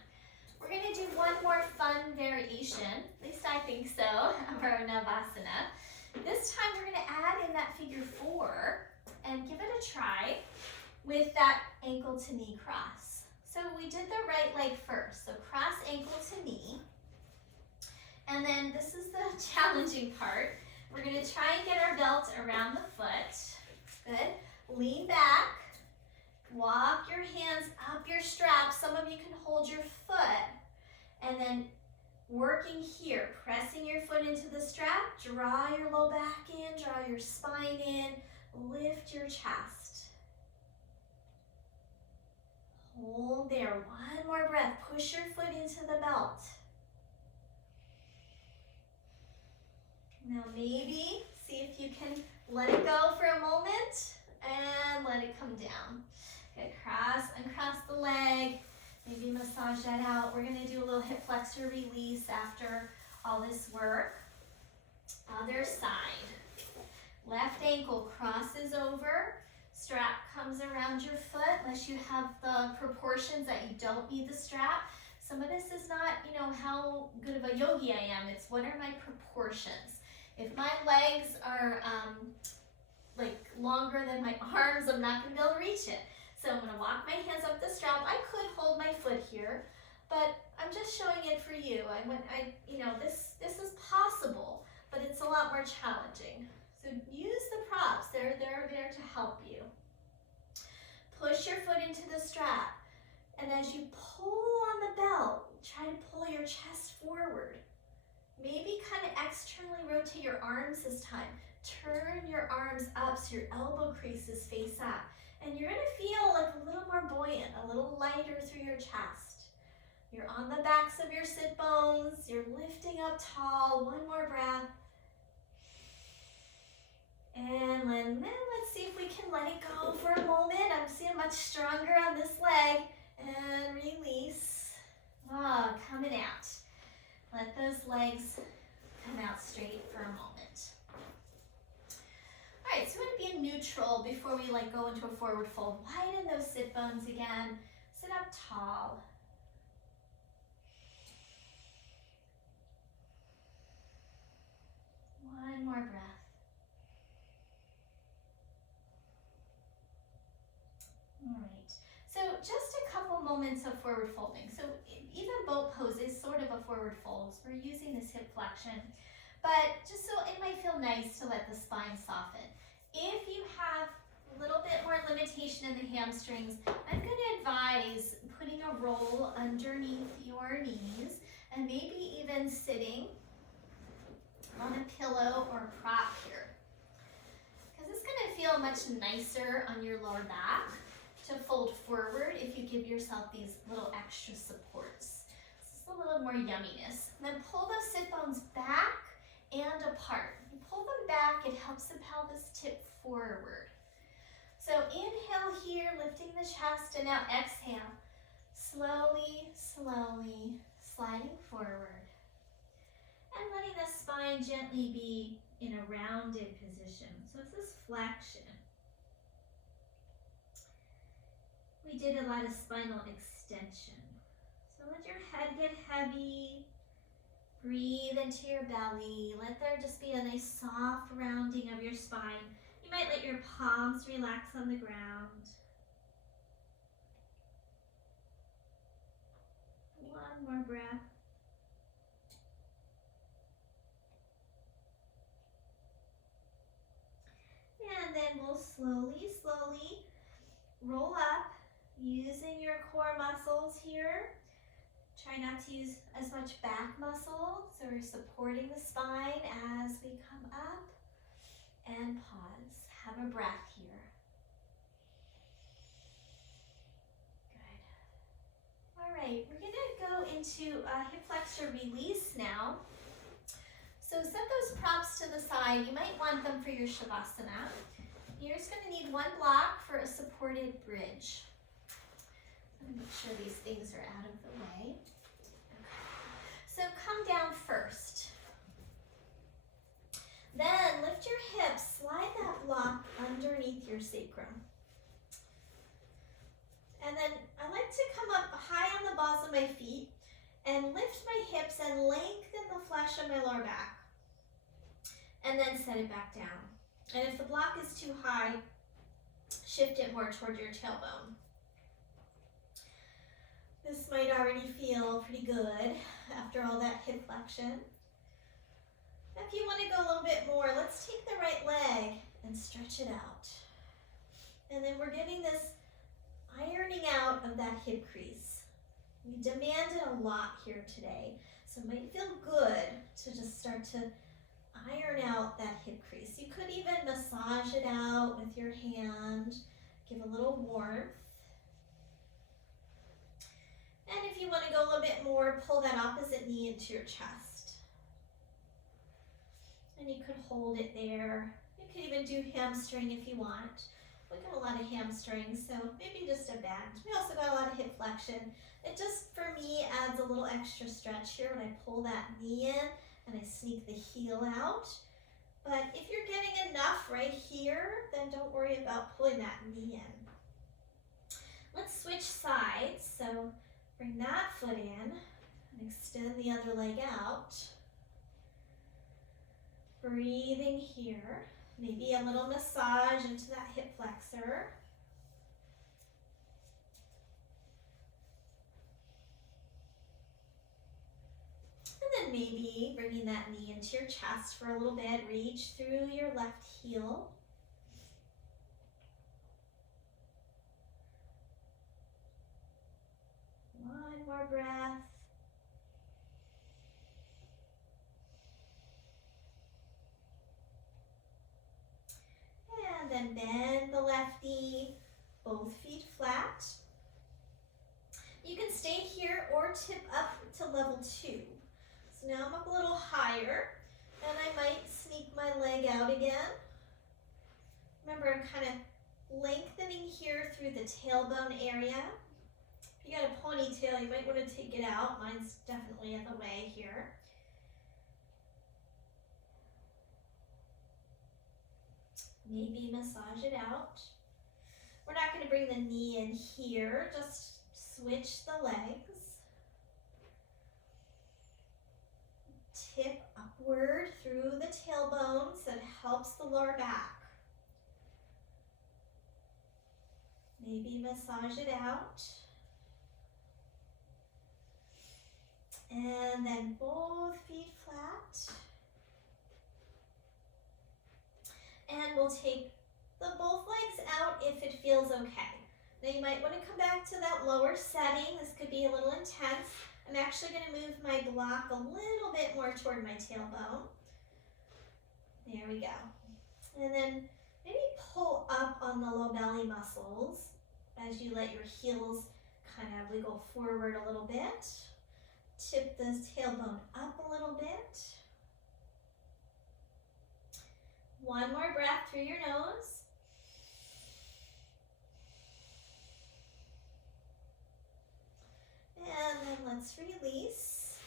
We're going to do one more fun variation, at least I think so, of our Navasana. This time we're going to add in that figure 4 and give it a try with that ankle to knee cross. So we did the right leg first, so cross ankle to knee. And then this is the challenging part. We're going to try and get our belt around the foot. Good. Lean back. Walk your hands up your strap. Some of you can hold your foot. And then working here, pressing your foot into the strap. Draw your low back in. Draw your spine in. Lift your chest. Hold there. One more breath. Push your foot into the belt. Now maybe see if you can let it go for a moment and let it come down. Good, uncross the leg, maybe massage that out. We're gonna do a little hip flexor release after all this work. Other side. Left ankle crosses over, strap comes around your foot, unless you have the proportions that you don't need the strap. Some of this is not, how good of a yogi I am. It's what are my proportions. If my legs are like longer than my arms, I'm not going to be able to reach it. So I'm going to walk my hands up the strap. I could hold my foot here, but I'm just showing it for you. This is possible, but it's a lot more challenging. So use the props. They're there to help you. Push your foot into the strap. And as you pull on the belt, try to pull your chest forward. Maybe kind of externally rotate your arms this time. Turn your arms up so your elbow creases face up. And you're going to feel like a little more buoyant, a little lighter through your chest. You're on the backs of your sit bones. You're lifting up tall. One more breath. And then let's see if we can let it go for a moment. I'm feeling much stronger on this leg. And release. Coming out. Let those legs come out straight for a moment. All right, so we're going to be in neutral before we go into a forward fold. Widen those sit bones again. Sit up tall. One more breath. All right, so just a couple moments of forward folding. So even boat pose is sort of a forward fold. So we're using this hip flexion, but just so it might feel nice to let the spine soften. If you have a little bit more limitation in the hamstrings, I'm going to advise putting a roll underneath your knees and maybe even sitting on a pillow or a prop here. Because it's going to feel much nicer on your lower back to fold forward if you give yourself these little extra supports. This is a little more yumminess. And then pull those sit bones back and apart. You pull them back, it helps the pelvis tip forward. So inhale here, lifting the chest, and now exhale. Slowly, slowly sliding forward. And letting the spine gently be in a rounded position. So it's this flexion. We did a lot of spinal extension. So let your head get heavy. Breathe into your belly. Let there just be a nice soft rounding of your spine. You might let your palms relax on the ground. One more breath. And then we'll slowly, slowly roll up using your core muscles here. Try not to use as much back muscle, so we're supporting the spine as we come up. And pause. Have a breath here. Good. All right, we're going to go into hip flexor release now. So set those props to the side. You might want them for your Shavasana. You're just going to need one block for a supported bridge. Let me make sure these things are out of the way. Okay. So come down first. Then lift your hips, slide that block underneath your sacrum. And then I like to come up high on the balls of my feet and lift my hips and lengthen the flesh of my lower back. And then set it back down. And if the block is too high, shift it more toward your tailbone. This might already feel pretty good after all that hip flexion. If you want to go a little bit more, let's take the right leg and stretch it out. And then we're getting this ironing out of that hip crease. We demanded a lot here today, so it might feel good to just start to iron out that hip crease. You could even massage it out with your hand, give a little warmth. And if you want to go a little bit more, pull that opposite knee into your chest. And you could hold it there. You could even do hamstring if you want. We got a lot of hamstrings, so maybe just a bend. We also got a lot of hip flexion. It just, for me, adds a little extra stretch here when I pull that knee in and I sneak the heel out. But if you're getting enough right here, then don't worry about pulling that knee in. Let's switch sides. So bring that foot in and extend the other leg out. Breathing here. Maybe a little massage into that hip flexor. And then maybe bringing that knee into your chest for a little bit. Reach through your left heel. One more breath. And then bend the left knee, both feet flat. You can stay here or tip up to level 2. So now I'm up a little higher, and I might sneak my leg out again. Remember, I'm kind of lengthening here through the tailbone area. If you got a ponytail, you might want to take it out. Mine's definitely in the way here. Maybe massage it out. We're not going to bring the knee in here, just switch the legs. Tip upward through the tailbones. That helps the lower back. Maybe massage it out. And then both feet flat. And we'll take both legs out if it feels okay. Now you might want to come back to that lower setting. This could be a little intense. I'm actually going to move my block a little bit more toward my tailbone. There we go. And then maybe pull up on the low belly muscles as you let your heels kind of wiggle forward a little bit. Tip the tailbone up a little bit. One more breath through your nose. And then let's release.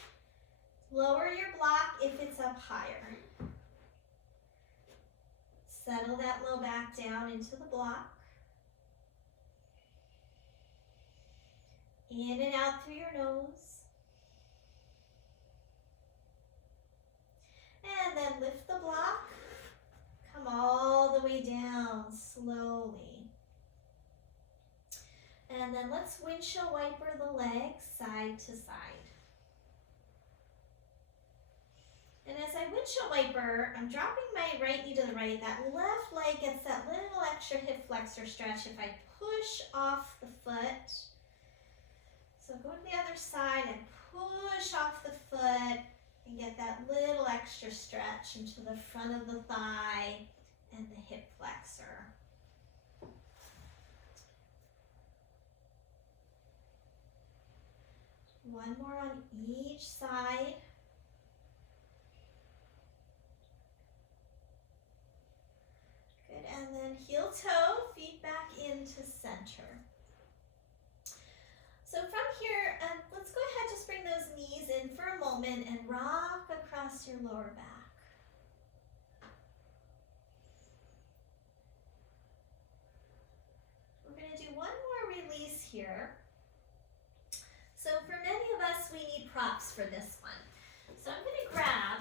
Lower your block if it's up higher. Settle that low back down into the block. In and out through your nose. And then lift the block. Come all the way down slowly. And then let's windshield wiper the legs side to side. And as I windshield wiper, I'm dropping my right knee to the right. That left leg gets that little extra hip flexor stretch if I push off the foot. So go to the other side and push off the foot and get that little extra stretch into the front of the thigh and the hip flexor. One more on each side. Good, and then heel toe, feet back into center. So from here, let's go ahead, just bring those knees in for a moment and rock across your lower back. We're going to do one more release here. So for many of us, we need props for this one. So I'm going to grab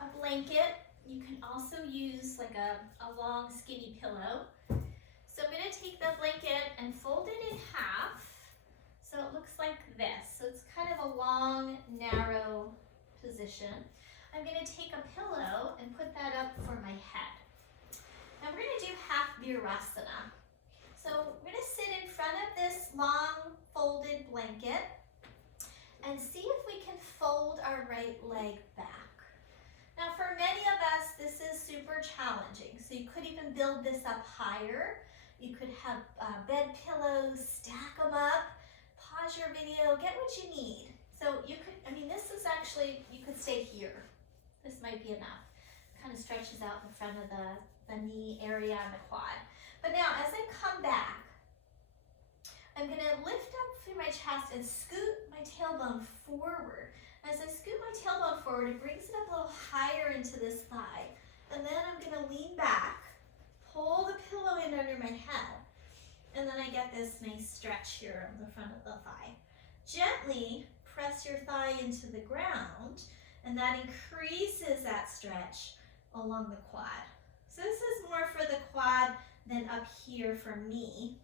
a blanket. You can also use like a long skinny pillow. So I'm going to take the blanket and fold it in half. So it looks like this. So it's kind of a long, narrow position. I'm going to take a pillow and put that up for my head. Now we're going to do half Virasana. So we're going to sit in front of this long folded blanket and see if we can fold our right leg back. Now for many of us, this is super challenging. So you could even build this up higher. You could have bed pillows, stack them up, pause your video, get what you need. So you could, this is actually, you could stay here. This might be enough. Kind of stretches out the front of the knee area and the quad. But now, as I come back, I'm going to lift up through my chest and scoot my tailbone forward. As I scoot my tailbone forward, it brings it up a little higher into this thigh. And then I'm gonna lean back, pull the pillow in under my head, and then I get this nice stretch here on the front of the thigh. Gently press your thigh into the ground, and that increases that stretch along the quad. So this is more for the quad than up here for me.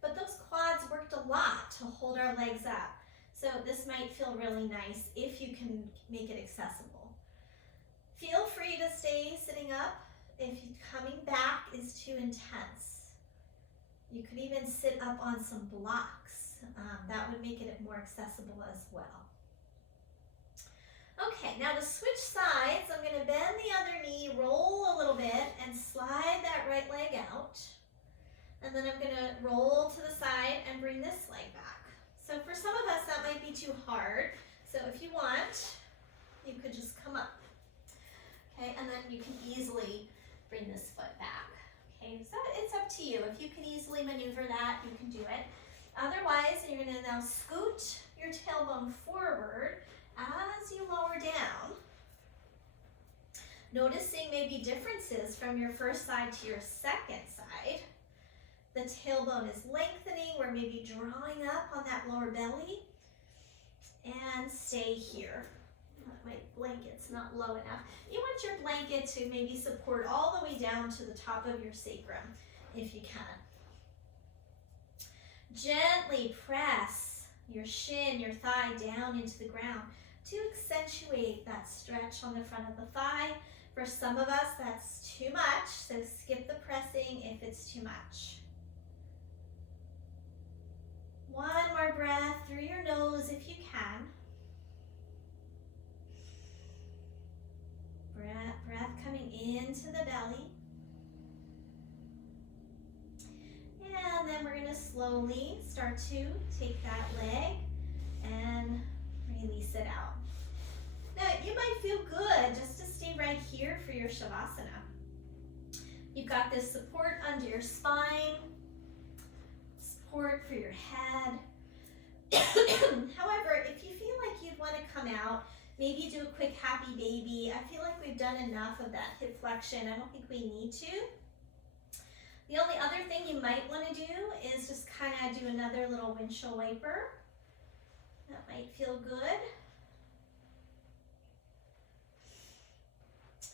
But those quads worked a lot to hold our legs up. So this might feel really nice if you can make it accessible. Feel free to stay sitting up if coming back is too intense. You could even sit up on some blocks. That would make it more accessible as well. Okay, now to switch sides, I'm going to bend the other knee, roll a little bit, and slide that right leg out. And then I'm going to roll to the side and bring this leg back. So for some of us, that might be too hard. So if you want, you could just come up. Okay, and then you can easily bring this foot back. Okay, so it's up to you. If you can easily maneuver that, you can do it. Otherwise, you're going to now scoot your tailbone forward as you lower down. Noticing maybe differences from your first side to your second side. The tailbone is lengthening. We're maybe drawing up on that lower belly. And stay here. My blanket's not low enough. You want your blanket to maybe support all the way down to the top of your sacrum, if you can. Gently press your shin, your thigh down into the ground to accentuate that stretch on the front of the thigh. For some of us, that's too much, so skip the pressing if it's too much. One more breath through your nose if you can. Breath coming into the belly. And then we're going to slowly start to take that leg and release it out. Now, you might feel good just to stay right here for your Shavasana. You've got this support under your spine, support for your head. However, if you feel like you'd want to come out, maybe do a quick happy baby. I feel like we've done enough of that hip flexion. I don't think we need to. The only other thing you might want to do is just kind of do another little windshield wiper. That might feel good.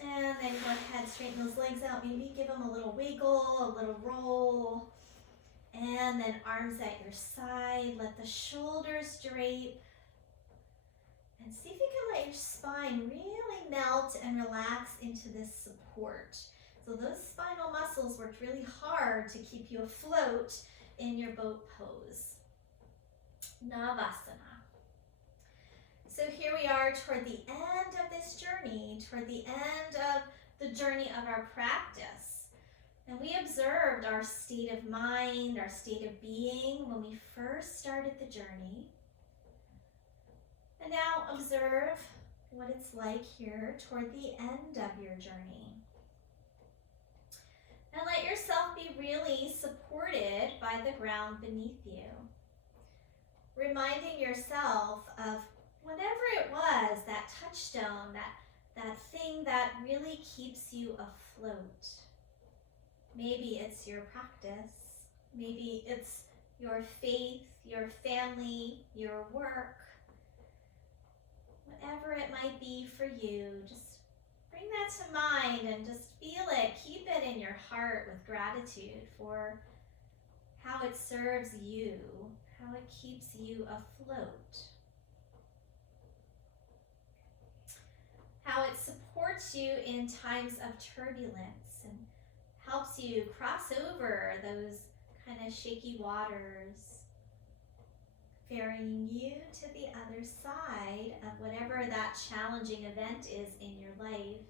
And then go ahead, straighten those legs out. Maybe give them a little wiggle, a little roll. And then arms at your side. Let the shoulders drape. And see if you can let your spine really melt and relax into this support. So those spinal muscles worked really hard to keep you afloat in your boat pose. Navasana. So here we are toward the end of this journey, toward the end of the journey of our practice. And we observed our state of mind, our state of being when we first started the journey. And now observe what it's like here toward the end of your journey. And let yourself be really supported by the ground beneath you. Reminding yourself of whatever it was, that touchstone, that thing that really keeps you afloat. Maybe it's your practice. Maybe it's your faith, your family, your work. Whatever it might be for you, just bring that to mind and just feel it. Keep it in your heart with gratitude for how it serves you, how it keeps you afloat, how it supports you in times of turbulence and helps you cross over those kind of shaky waters, ferrying you to the other side of whatever that challenging event is in your life.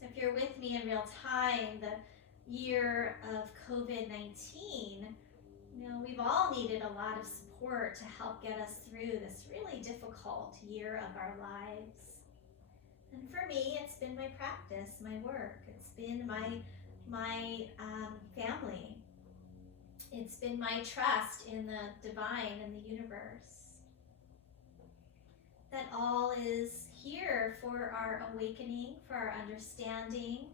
So if you're with me in real time, the year of COVID-19, we've all needed a lot of support to help get us through this really difficult year of our lives. And for me, it's been my practice, my work. It's been my family. It's been my trust in the divine and the universe. that all is here for our awakening, for our understanding,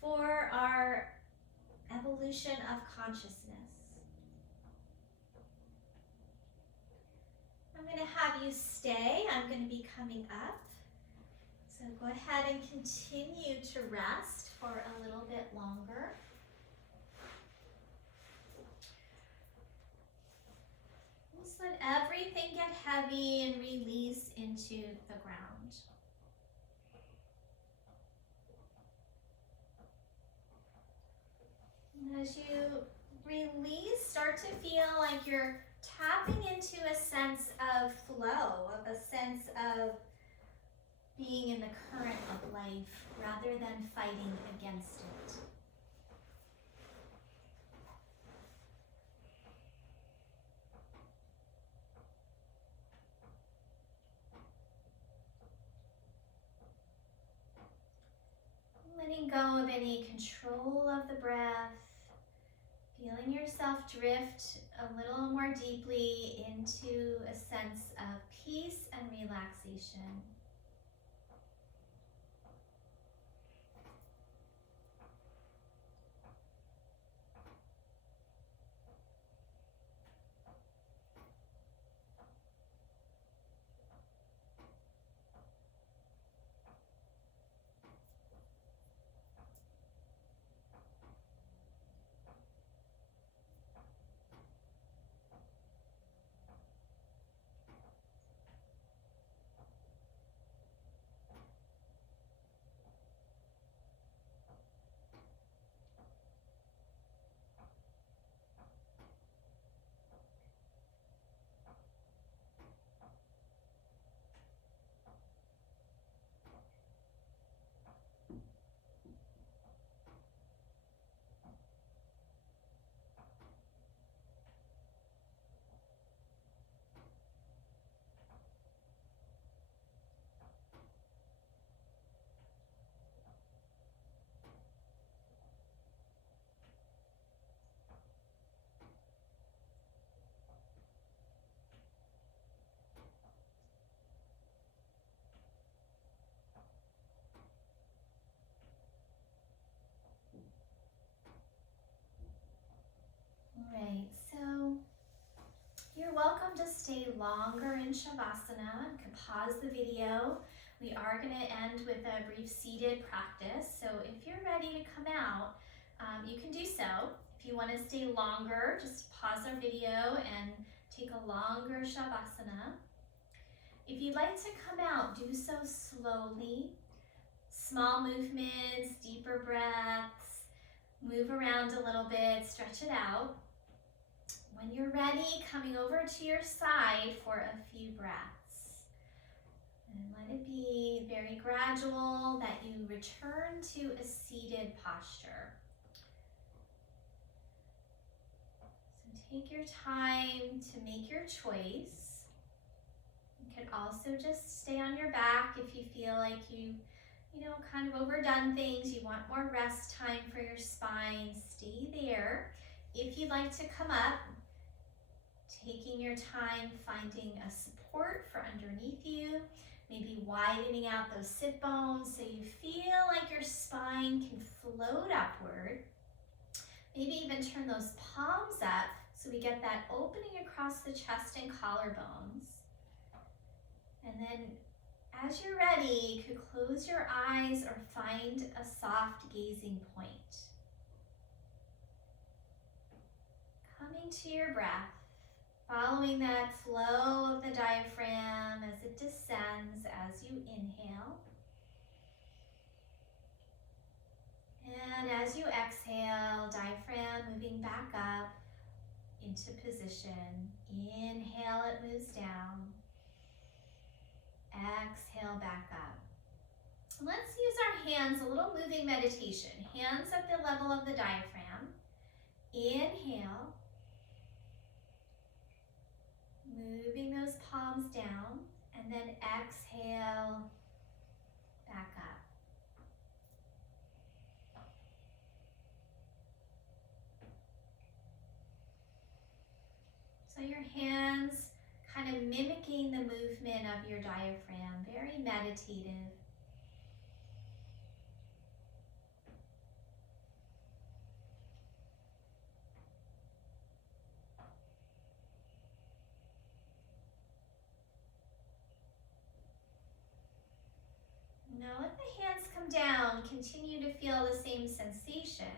for our evolution of consciousness. I'm going to have you stay. I'm going to be coming up. So go ahead and continue to rest for a little bit longer. Just let everything get heavy and release into the ground. And as you release, start to feel like you're tapping into a sense of flow, of a sense of being in the current of life rather than fighting against it. Letting go of any control of the breath, feeling yourself drift a little more deeply into a sense of peace and relaxation. Alright, so you're welcome to stay longer in Shavasana. You can pause the video. We are going to end with a brief seated practice. So if you're ready to come out, you can do so. If you want to stay longer, just pause our video and take a longer Shavasana. If you'd like to come out, do so slowly. Small movements, deeper breaths, move around a little bit, stretch it out. When you're ready, coming over to your side for a few breaths. And let it be very gradual that you return to a seated posture. So take your time to make your choice. You can also just stay on your back if you feel like you kind of overdone things. You want more rest time for your spine. Stay there. If you'd like to come up, taking your time finding a support for underneath you, maybe widening out those sit bones so you feel like your spine can float upward. Maybe even turn those palms up so we get that opening across the chest and collarbones. And then as you're ready, you could close your eyes or find a soft gazing point. Coming to your breath, following that flow of the diaphragm as it descends as you inhale. And as you exhale, diaphragm moving back up into position. Inhale, it moves down. Exhale, back up. Let's use our hands, a little moving meditation. Hands at the level of the diaphragm. Inhale. Moving those palms down, and then exhale, back up. So your hands kind of mimicking the movement of your diaphragm, very meditative. Now let the hands come down, continue to feel the same sensations,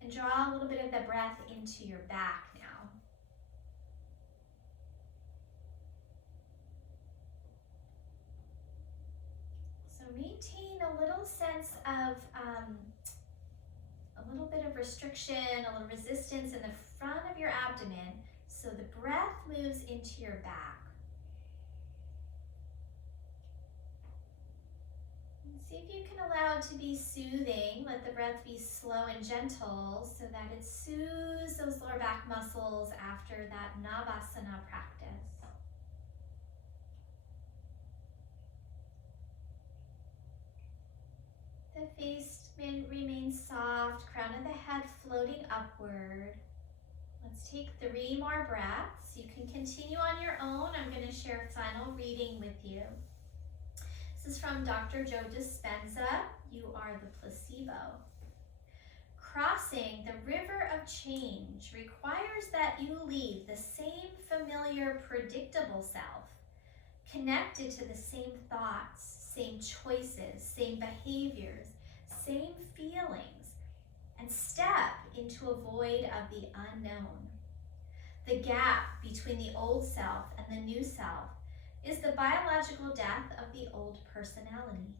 and draw a little bit of the breath into your back now. So maintain a little sense of a little bit of restriction, a little resistance in the front of your abdomen so the breath moves into your back. See if you can allow it to be soothing. Let the breath be slow and gentle so that it soothes those lower back muscles after that Navasana practice. The face remains soft, crown of the head floating upward. Let's take 3 more breaths. You can continue on your own. I'm going to share a final reading with you. This is from Dr. Joe Dispenza. You are the placebo. Crossing the river of change requires that you leave the same familiar, predictable self, connected to the same thoughts, same choices, same behaviors, same feelings, and step into a void of the unknown. The gap between the old self and the new self is the biological death of the old personality.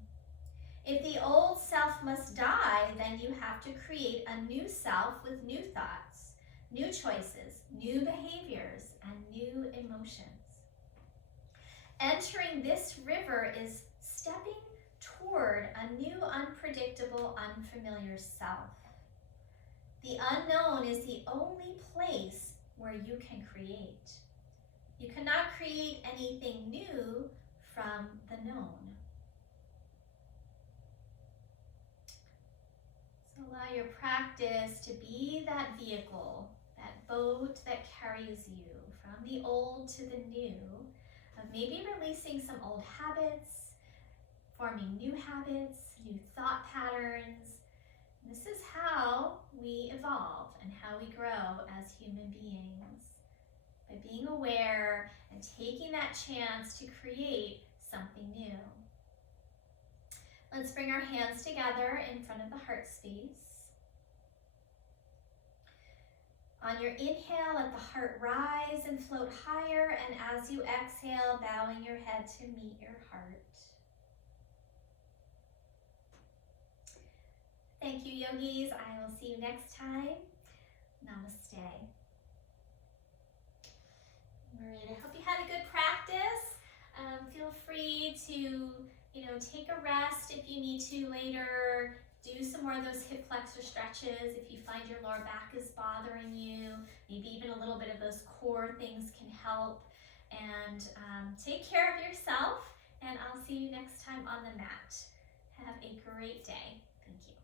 If the old self must die, then you have to create a new self with new thoughts, new choices, new behaviors, and new emotions. Entering this river is stepping toward a new, unpredictable, unfamiliar self. The unknown is the only place where you can create. You cannot create anything new from the known. So allow your practice to be that vehicle, that boat that carries you from the old to the new, of maybe releasing some old habits, forming new habits, new thought patterns. And this is how we evolve and how we grow as human beings. By being aware and taking that chance to create something new. Let's bring our hands together in front of the heart space. On your inhale, let the heart rise and float higher, and as you exhale, bowing your head to meet your heart. Thank you, yogis. I will see you next time. Namaste. All right, I hope you had a good practice. Feel free to, take a rest if you need to later. Do some more of those hip flexor stretches if you find your lower back is bothering you. Maybe even a little bit of those core things can help. And take care of yourself, and I'll see you next time on the mat. Have a great day. Thank you.